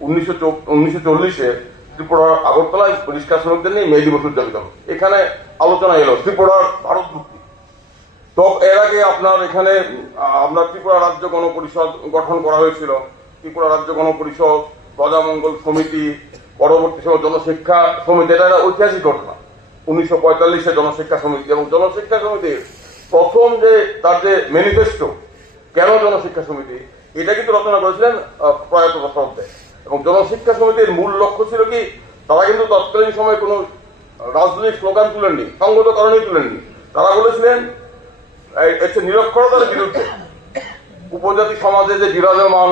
1940-এ ত্রিপুরার আগরতলায় রিক্সা শ্রমিকদের নিয়ে মে দিবস উদযাপিত হলো। এখানে আলোচনা এলো ত্রিপুরার ভারত মুক্তি। তো এর আগে আপনার এখানে ত্রিপুরা রাজ্য গণপরিষদ গঠন করা হয়েছিল, ত্রিপুরা রাজ্য গণপরিষদ, প্রজামঙ্গল সমিতি, পরবর্তী সময় জনশিক্ষা সমিতি। এটা একটা ঐতিহাসিক ঘটনা। 1945-এ জনশিক্ষা সমিতি, এবং জনশিক্ষা সমিতির প্রথম যে তার যে ম্যানিফেস্টো কেন জনশিক্ষা সমিতি, এটা কিন্তু রচনা করেছিলেন প্রয়াত দশরথ দেব। এবং জনশিক্ষা সমিতির মূল লক্ষ্য ছিল কি, তারা কিন্তু তৎকালীন সময় কোনো রাজনৈতিক স্লোগান তুলেননি, সংগত কারণেই তুলেননি। তারা বলেছিলেন নিরক্ষরতার বিরুদ্ধে, উপজাতি সমাজে যে বিরাজমান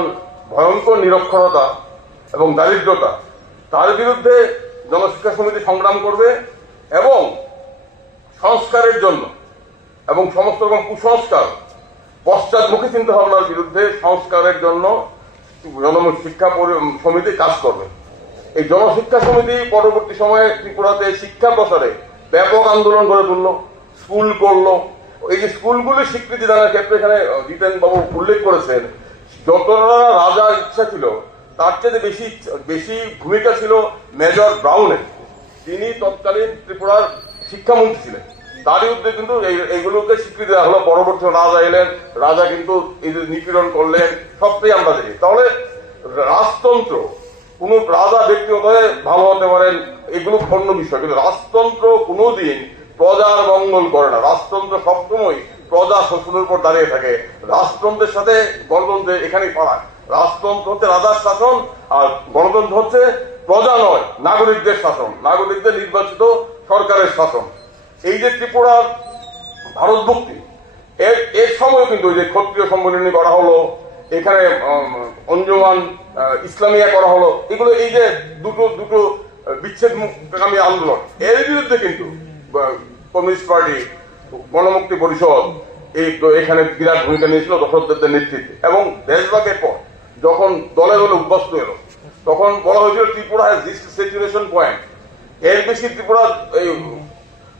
ভয়ঙ্কর নিরক্ষরতা এবং দারিদ্রতা, তার বিরুদ্ধে জনশিক্ষা সমিতি সংগ্রাম করবে এবং সংস্কারের জন্য এবং সমস্ত রকম কুসংস্কার, পশ্চাৎমুখী চিন্তা ভাবনার বিরুদ্ধে সংস্কারের জন্য জনশিক্ষা সমিতি কাজ করবে। এই জনশিক্ষা সমিতি পরবর্তী সময়ে ত্রিপুরাতে শিক্ষা প্রসারে ব্যাপক আন্দোলন গড়ে তুললো, স্কুল করলো। এই যে স্কুলগুলির স্বীকৃতি দানের ক্ষেত্রে এখানে জিতেন বাবু উল্লেখ করেছেন, যতটা রাজার ইচ্ছা ছিল তার চেয়ে বেশি ভূমিকা ছিল মেজর ব্রাউনের। তিনি তৎকালীন ত্রিপুরার শিক্ষামন্ত্রী ছিলেন, তারই উদ্যোগে কিন্তু এইগুলোকে স্বীকৃতি দেওয়া হলো। পরবর্তী রাজা এলেন, রাজা কিন্তু এই যে নিপীড়ন করলেন, সবটাই আমরা দেখি। তাহলে রাজতন্ত্র, কোন রাজা ব্যক্তিগত ভালো হতে পারেন, এগুলো অন্য বিষয়, কিন্তু রাজতন্ত্র কোনোদিন প্রজার মঙ্গল করে না। রাজতন্ত্র সবসময় প্রজা শোষণের উপর দাঁড়িয়ে থাকে। রাজতন্ত্রের সাথে গণতন্ত্রের এখানেই পাড়ায়। রাজতন্ত্র হচ্ছে রাজার শাসন, আর গণতন্ত্র হচ্ছে প্রজা নয়, নাগরিকদের শাসন, নাগরিকদের নির্বাচিত সরকারের শাসন। এই যে ত্রিপুরার ভারতভুক্তি, এর সময় কিন্তু ওই যে ক্ষত্রিয় সম্মেলনী করা হলো, এখানে অঞ্জুমান ইসলামিয়া করা হলো, এগুলো এই যে দুটো বিচ্ছেদকামী আন্দোলন, এর বিরুদ্ধে কিন্তু কমিউনিস্ট পার্টি, গণমুক্তি পরিষদ এখানে বিরাট ভূমিকা নিয়েছিল দশরথ দেবের নেতৃত্বে। এবং দেশভাগের পর যখন দলে দলে উদ্বস্ত এলো, তখন বলা হয়েছিল Tripura has reached saturation point, এর বেশি ত্রিপুরা এই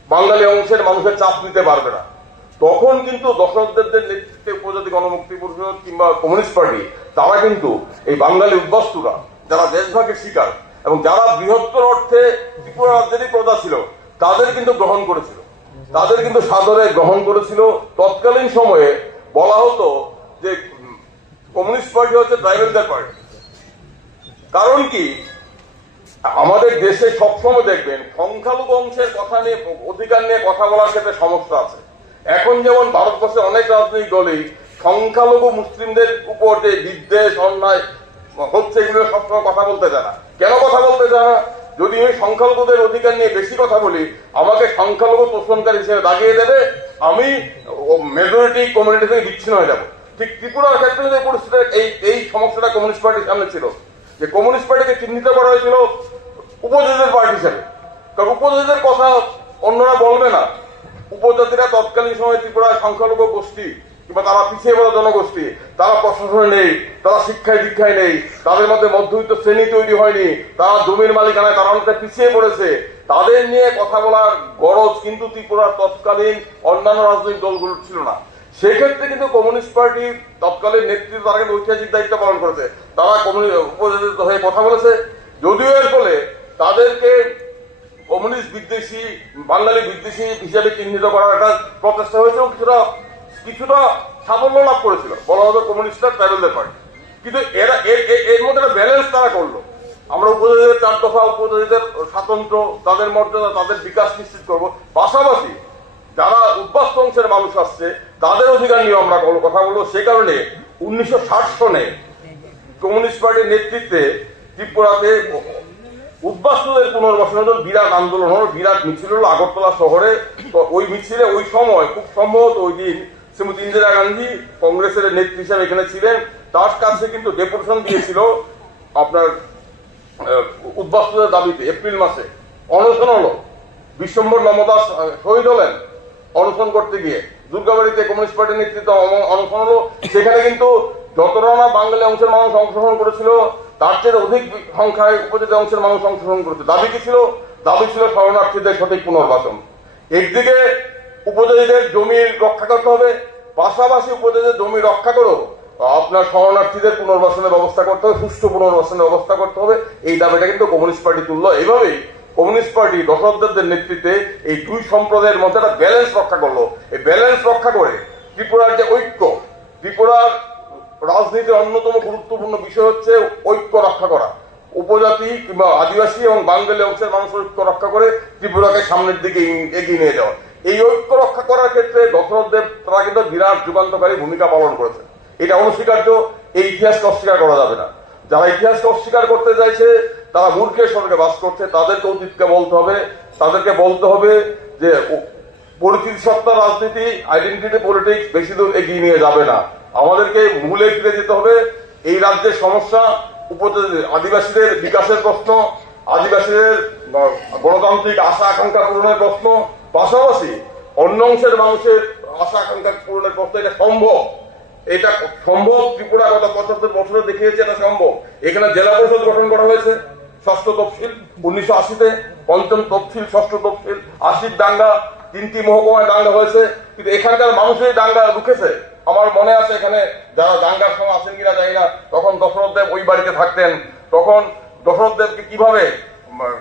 বাঙালি অংশের মানুষের চাপ নিতে পারবে না। তখন কিন্তু দশরথ দেবদের নেতৃত্বে উপজাতি গণমুক্তি পরিষদ কিংবা কমিউনিস্ট পার্টি, তারা কিন্তু এই বাঙালি উদ্বাস্তুরা যারা দেশভাগের শিকার এবং যারা বৃহত্তর অর্থে ত্রিপুরা রাজ্যেরই প্রজা ছিল, তাদের কিন্তু গ্রহণ করেছিল, তাদের কিন্তু সাদরে গ্রহণ করেছিল। তৎকালীন সময়ে বলা হতো যে কমিউনিস্ট পার্টি হচ্ছে ট্রাইবেলদের পার্টি। কারণ কি, আমাদের দেশে সবসময় দেখবেন সংখ্যালঘু অংশের কথা নিয়ে, অধিকার নিয়ে কথা বলার ক্ষেত্রে সমস্যা আছে। এখন যেমন ভারতবর্ষে অনেক রাজনৈতিক দলই সংখ্যালঘু মুসলিমদের উপর যে বিদ্বেষ, অন্যায় হচ্ছে, এগুলো সবসময় কথা বলতে চায় না। কেন কথা বলতে চায় না? যদি আমি সংখ্যালঘুদের অধিকার নিয়ে বেশি কথা বলি, আমাকে সংখ্যালঘু তোষণকারী হিসেবে দাগিয়ে দেবে, আমি মেজরিটি কমিউনিটি থেকে বিচ্ছিন্ন হয়ে যাব। ঠিক ত্রিপুরার ক্ষেত্রে যে পরিস্থিতি, এই সমস্যাটা কমিউনিস্ট পার্টির সামনে ছিল, যে কমিউনিস্ট পার্টিকে চিহ্নিত করা হয়েছিল উপজাতিদের পার্টি হিসেবে। কারণ উপজাতিদের কথা অন্যরা বলবে না। উপজাতিরা তৎকালীন সময় ত্রিপুরার সংখ্যালঘু গোষ্ঠী কিংবা তারা পিছিয়ে পড়া জনগোষ্ঠী, তারা প্রশাসনে নেই, তারা শিক্ষায় দীক্ষায় নেই, তাদের মধ্যে মধ্যবিত্ত শ্রেণী তৈরি হয়নি, তারা জমির মালিকানায় তারা অনেকটা পিছিয়ে পড়েছে। তাদের নিয়ে কথা বলার গরজ কিন্তু ত্রিপুরার তৎকালীন অন্যান্য রাজনৈতিক দলগুলোর ছিল না। সেক্ষেত্রে কিন্তু কমিউনিস্ট পার্টির তৎকালীন নেতৃত্ব তারা কিন্তু ঐতিহাসিক দায়িত্ব পালন করেছে। তারা উপজাতিত হয়ে কথা বলেছে, যদিও এর ফলে তাদেরকে কমিউনিস্ট বিদ্বেষী, বাঙালি বিদ্বেষী হিসেবে চিহ্নিত করার একটা প্রচেষ্টা হয়েছে এবং কিছুটা সাফল্য লাভ করেছিল। বলা হতো কমিউনিস্টরা ট্রাইবেলদের পার্টি। কিন্তু এর মধ্যে একটা ব্যালেন্স তারা করলো। আমরা উপজাতিদের 4 দফা, উপজাতিদের স্বাতন্ত্র্য, তাদের মর্যাদা, তাদের বিকাশ নিশ্চিত করবো, পাশাপাশি যারা উদ্বাস্ত অংশের মানুষ আসছে তাদের অধিকার নিয়ে আমরা কথা বলবো। সে কারণে 1960 সনে কমিউনিস্ট পার্টির নেতৃত্বে ত্রিপুরাতে উদ্বাস্তুদের পুনর্বাসনের জন্য বিরাট আন্দোলন হলো, বিরাট মিছিল হলো আগরতলা শহরে। ওই মিছিলে ওই সময় খুব সম্ভবত ওই দিন শ্রীমতী ইন্দিরা গান্ধী কংগ্রেসের নেত্রী হিসাবে এখানে ছিলেন। তার কাছে কিন্তু ডেপুটেশন দিয়েছিল আপনার উদ্বাস্তুদের দাবিতে। এপ্রিল মাসে অনশন হলো, বিশ্বম্বর নমদাস শহীদ হলেন অনশন করতে গিয়ে। দুর্গাবাড়িতে কমিউনিস্ট পার্টির নেতৃত্বে অনশন হলো। সেখানে কিন্তু যতটা না বাঙালি অংশের মানুষ অংশগ্রহণ করেছিল, তার চেয়ে অধিক সংখ্যায় উপজাতি অংশের মানুষ অংশগ্রহণ করেছে। দাবি কি ছিল? দাবি ছিল শরণার্থীদের সঠিক পুনর্বাসন। একদিকে উপজাতিদের জমি রক্ষা করতে হবে, পাশাপাশি উপজাতিদের জমি রক্ষা করো আপনার শরণার্থীদের পুনর্বাসনের ব্যবস্থা করতে হবে, সুষ্ঠু পুনর্বাসনের ব্যবস্থা করতে হবে। এই দাবিটা কিন্তু কমিউনিস্ট পার্টি তুললো। এইভাবেই কমিউনিস্ট পার্টি দশরথ দেবদের নেতৃত্বে এই দুই সম্প্রদায়ের মধ্যে একটা ব্যালেন্স রক্ষা করলো। এই ব্যালেন্স রক্ষা করে ত্রিপুরার যে ঐক্য, ত্রিপুরার রাজনীতির অন্যতম গুরুত্বপূর্ণ বিষয় হচ্ছে ঐক্য রক্ষা করা। উপজাতি কিংবা আদিবাসী এবং বাঙালি অংশের মানুষের ঐক্য রক্ষা করে ত্রিপুরাকে সামনের দিকে এগিয়ে নিয়ে যাওয়া। এই ঐক্য রক্ষা করার ক্ষেত্রে দশরথ দেব তারা কিন্তু বিরাট যুগান্তকারী ভূমিকা পালন করেছে। এটা অনস্বীকার্য। এই ইতিহাসকে অস্বীকার করা যাবে না। যারা ইতিহাসকে অস্বীকার করতে চাইছে তারা মূর্খের স্বর্গে বাস করছে। তাদেরকে অতীতকে বলতে হবে, তাদেরকে বলতে হবে যে পরিচিতি সত্তা রাজনীতি, আইডেন্টিটি পলিটিক্স বেশি দূর এগিয়ে নিয়ে যাবে না। আমাদেরকে মূলে ফিরে যেতে হবে। এই রাজ্যের সমস্যা আদিবাসীদের বিকাশের প্রশ্ন, আদিবাসীদের গণতান্ত্রিক আশা আকাঙ্ক্ষা পূরণের প্রশ্ন, পাশাপাশি অন্য অংশের মানুষের আশা আকাঙ্ক্ষা পূরণের প্রশ্ন। এটা সম্ভব, এটা সম্ভব। ত্রিপুরা গত 75 বছরে দেখিয়েছে এটা সম্ভব। এখানে জেলা পরিষদ গঠন করা হয়েছে, ষষ্ঠ তফসিল 1980-তে, পঞ্চম তফসিল, ষষ্ঠ তফসিল, 80 দাঙ্গা, 3টি মহকুমায় দাঙ্গা হয়েছে, কিন্তু এখানকার মানুষের দাঙ্গা রুখেছে। আমার মনে আছে এখানে যারা দাঙ্গার সময় আসেন কিনা জানি না, তখন দশরথ দেব ওই বাড়িতে থাকতেন। তখন দশরথ দেবকে কিভাবে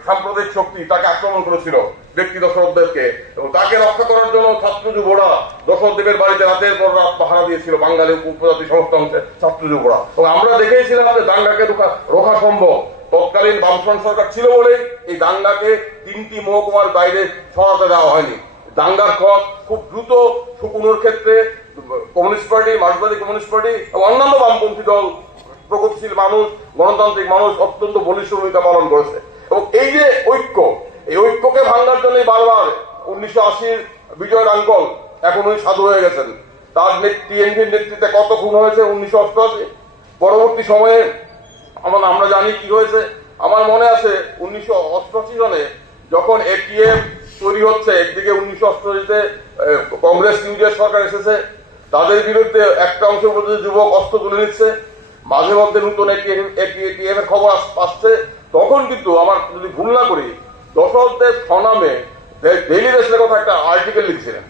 সাম্প্রদায়িক শক্তি তাকে আক্রমণ করেছিল, ব্যক্তি দশরথ দেবকে, এবং তাকে রক্ষা করার জন্য ছাত্র যুবরা দশরথ দেবের বাড়িতে রাতের পর রাত পাহারা দিয়েছিল, বাঙালি উপজাতি সমস্ত অংশে ছাত্র যুবরা। এবং আমরা দেখেছিলাম যে দাঙ্গাকে রোখা সম্ভব। তৎকালীন বামফ্রন্ট সরকার ছিল বলে এই দাঙ্গাকে 3টি মহকুমার বাইরে সরাতে দেওয়া হয়নি। দাঙ্গার খত খুব দ্রুত শুকুনোর ক্ষেত্রে কমিউনিস্ট পার্টি, মার্ক্সবাদী কমিউনিস্ট পার্টি এবং অন্যান্য বামপন্থী দল, প্রগতিশীল মানুষ, গণতান্ত্রিক মানুষ অত্যন্ত বলিষ্ঠ ভূমিকা পালন করেছে। এবং এই যে ঐক্য, এই ঐক্যকে ভাঙার জন্যই বারবার 1980-র বিজয় রাঙ্কল, এখন উনি সাধু হয়ে গেছেন, তার টিএনপির নেতৃত্বে কত খুন হয়েছে 1988। পরবর্তী সময়ে আমরা জানি কি হয়েছে। আমার মনে আছে 1988 সনে যখন এটিএফ তৈরি হচ্ছে, একদিকে 1988-তে কংগ্রেস নিউজের সরকার এসেছে, তাদের বিরুদ্ধে একটা অংশ পর্যন্ত যুবক অস্ত্র তুলে নিচ্ছে, মাঝে মধ্যে নতুন এটিএফ এর খবর আসছে। তখন কিন্তু আমার যদি ভুল না করি, দশরথদের স্বনামে ডেইলি দেশের কথা একটা আর্টিকেল লিখছিলেন।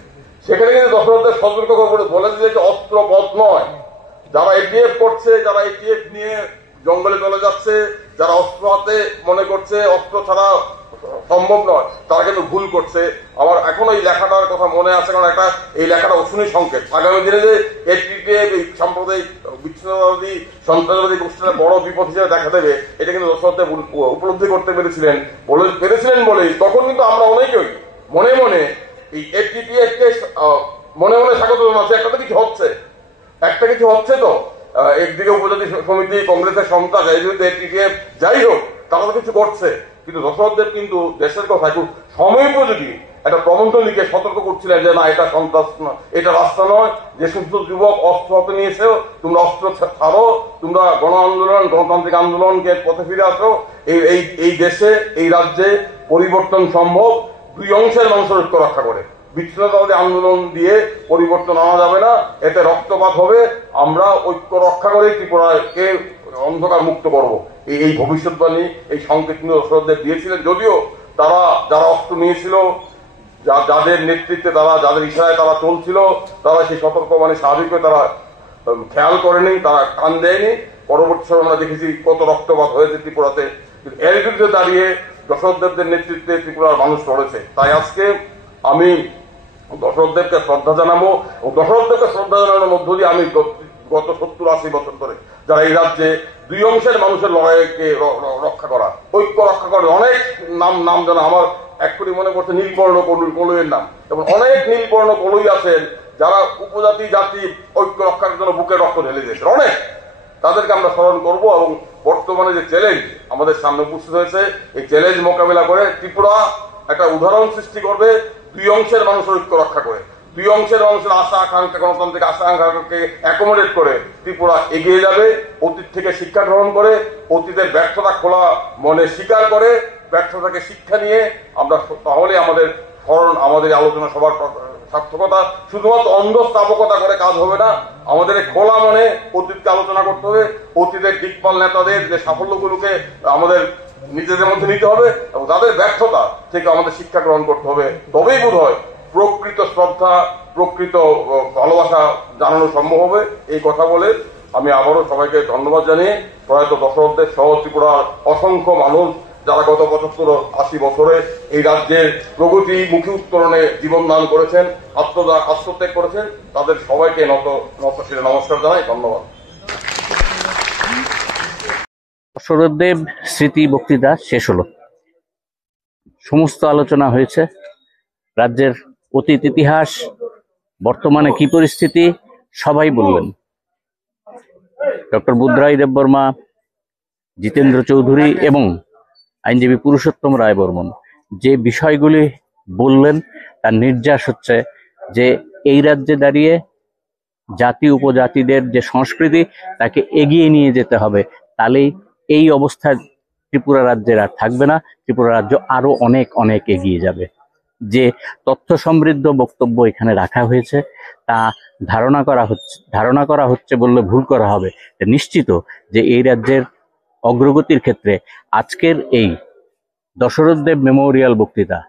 সেখানে কিন্তু দশরথদের সতর্ক করে বলে দিয়েছে অস্ত্র পথ নয়। যারা এটিএফ করছে, যারা এটিএফ নিয়ে জঙ্গলে চলে যাচ্ছে, যারা অস্ত্র হাতে মনে করছে অস্ত্র ছাড়া সম্ভব নয়, তারা কিন্তু ভুল করছে। আমার এখনো এই লেখাটার কথা মনে আছে, কারণ একটা এই লেখাটা অশনি সংকেত। আগামী দিনে যে এটিএফ এই সাম্প্রদায়িক বিচ্ছিন্নতাবাদী সন্ত্রাসবাদী গোষ্ঠীটা বড় বিপদ হিসেবে দেখা দেবে, এটা কিন্তু দশরথদেব উপলব্ধি করতে পেরেছিলেন বলেই তখন কিন্তু আমরা অনেকেই মনে মনে এই এটিএফ কে মনে মনে স্বাগত জানাচ্ছি। একটা কিছু হচ্ছে তো, একদিকে উপজাতি সমিতি, কংগ্রেসের সন্ত্রাস, এই বিরুদ্ধে এটিএফ, যাই হোক তারা তো কিছু করছে। কিন্তু দশরথদেব কিন্তু দেশের কথা একটু সময়োপযোগী একটা প্রবন্ধ লিখে সতর্ক করছিলেন যে না, এটা সন্ত্রাস নয়, এটা রাস্তা নয়। যে সমস্ত যুবক অস্ত্র হাতে নিয়েছে, তোমরা অস্ত্র ছাড়ো, তোমরা গণ আন্দোলন, গণতান্ত্রিক আন্দোলনকে পথে ফিরে আসো। এই দেশে, এই রাজ্যে পরিবর্তন সম্ভব দুই অংশের মানুষের ঐক্য রক্ষা করে। বিচ্ছিন্নতাবাদী আন্দোলন দিয়ে পরিবর্তন আনা যাবে না, এতে রক্তপাত হবে। আমরা ঐক্য রক্ষা করে ত্রিপুরাকে অন্ধকার মুক্ত করব। এই ভবিষ্যৎবাণী, এই সংকেত দশরথদেব দিয়েছিলেন। যদিও তারা যারা অস্ত্র নিয়েছিল, যাদের নেতৃত্বে তারা, যাদের ইশারায় তারা চলছিল, তারা সেই সতর্কবাণী স্বাভাবিক তারা খেয়াল করেনি, তারা কান দেয়নি। পরবর্তী সময় আমরা দেখেছি কত রক্তপাত হয়েছে ত্রিপুরাতে। কিন্তু এর বিরুদ্ধে দাঁড়িয়ে দশরথদেবদের নেতৃত্বে ত্রিপুরার মানুষ লড়েছে। তাই আজকে আমি দশরথদেবকে শ্রদ্ধা জানাবো, এবং দশরথদেবকে শ্রদ্ধা জানানোর মধ্য দিয়ে আমি গত 70-80 বছর ধরে যারা এই রাজ্যে দুই অংশের মানুষের লড়াইকে রক্ষা করা, ঐক্য রক্ষা করে, অনেক নাম জানা আমার এক্ষুনি মনে পড়ছে নীলবর্ণ কলুইয়ের নাম, এবং অনেক নীলবর্ণ কলুই আছেন যারা উপজাতি জাতি ঐক্য রক্ষার জন্য বুকে রক্ত ঢেলে দিয়েছেন অনেক। তাদেরকে আমরা স্মরণ করব। এবং বর্তমানে যে চ্যালেঞ্জ আমাদের সামনে উপস্থিত হয়েছে, এই চ্যালেঞ্জ মোকাবিলা করে ত্রিপুরা একটা উদাহরণ সৃষ্টি করবে দুই অংশের মানুষের ঐক্য রক্ষা করে, দুই অংশের মানুষের আশা আকাঙ্ক্ষা, গণতান্ত্রিক আশা আকাঙ্ক্ষাকে অ্যাকোমোডেট করে ত্রিপুরা এগিয়ে যাবে। অতীত থেকে শিক্ষা গ্রহণ করে, অতীতের ব্যর্থতা খোলা মনে স্বীকার করে, ব্যর্থতাকে শিক্ষা নিয়ে আমরা, তাহলে আমাদের আলোচনা সবার সার্থকতা। শুধুমাত্র অন্ধস্থাপকতা করে কাজ হবে না, আমাদের খোলা মনে অতীতকে আলোচনা করতে হবে। অতীতের দিকপাল নেতাদের যে সাফল্যগুলোকে আমাদের নিজেদের মধ্যে নিতে হবে, এবং তাদের ব্যর্থতা থেকে আমাদের শিক্ষা গ্রহণ করতে হবে। তবেই বোধ হয় প্রকৃত শ্রদ্ধা, প্রকৃত ভালোবাসা জানানো সম্ভব হবে। এই কথা বলে আমি আবারও সবাইকে ধন্যবাদ জানিয়ে, প্রয়াত দশরথদেব সহ ত্রিপুরার অসংখ্য মানুষ যারা গত 75-80 বছরে এই রাজ্যের প্রগতিমুখী উত্তরণে জীবন দান করেছেন, আত্মত্যাগ করেছেন, তাদের সবাইকে নতশিরে নমস্কার জানাই। ধন্যবাদ। দশরথদেব স্মৃতি বক্তৃতা শেষ হলো। সমস্ত আলোচনা হয়েছে, রাজ্যের অতীত ইতিহাস, বর্তমানে কি পরিস্থিতি সবাই বললেন। ডক্টর বুদ্ধরাই দেববর্মা, জিতেন্দ্র চৌধুরী এবং আইনজীবী পুরুষোত্তম রায় বর্মন যে বিষয়গুলি বললেন তার নির্যাস হচ্ছে যে এই রাজ্যে দাঁড়িয়ে জাতি উপজাতিদের যে সংস্কৃতি তাকে এগিয়ে নিয়ে যেতে হবে, তাহলেই এই অবস্থায় ত্রিপুরা রাজ্যের আর থাকবে না, ত্রিপুরা রাজ্য আরো অনেক অনেক এগিয়ে যাবে। যে তথ্য সমৃদ্ধ বক্তব্য এখানে রাখা হয়েছে তা ধারণা করা হচ্ছে বললে ভুল করা হবে। নিশ্চিত যে এই রাজ্যের অগ্রগতির ক্ষেত্রে আজকের এই দশরথ দেব মেমোরিয়াল বক্তৃতা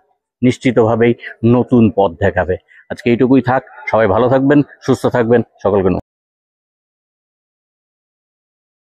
নিশ্চিতভাবেই নতুন পথ দেখাবে। আজকে এইটুকুই থাক, সবাই ভালো থাকবেন, সুস্থ থাকবেন, সকলকে নমস্কার।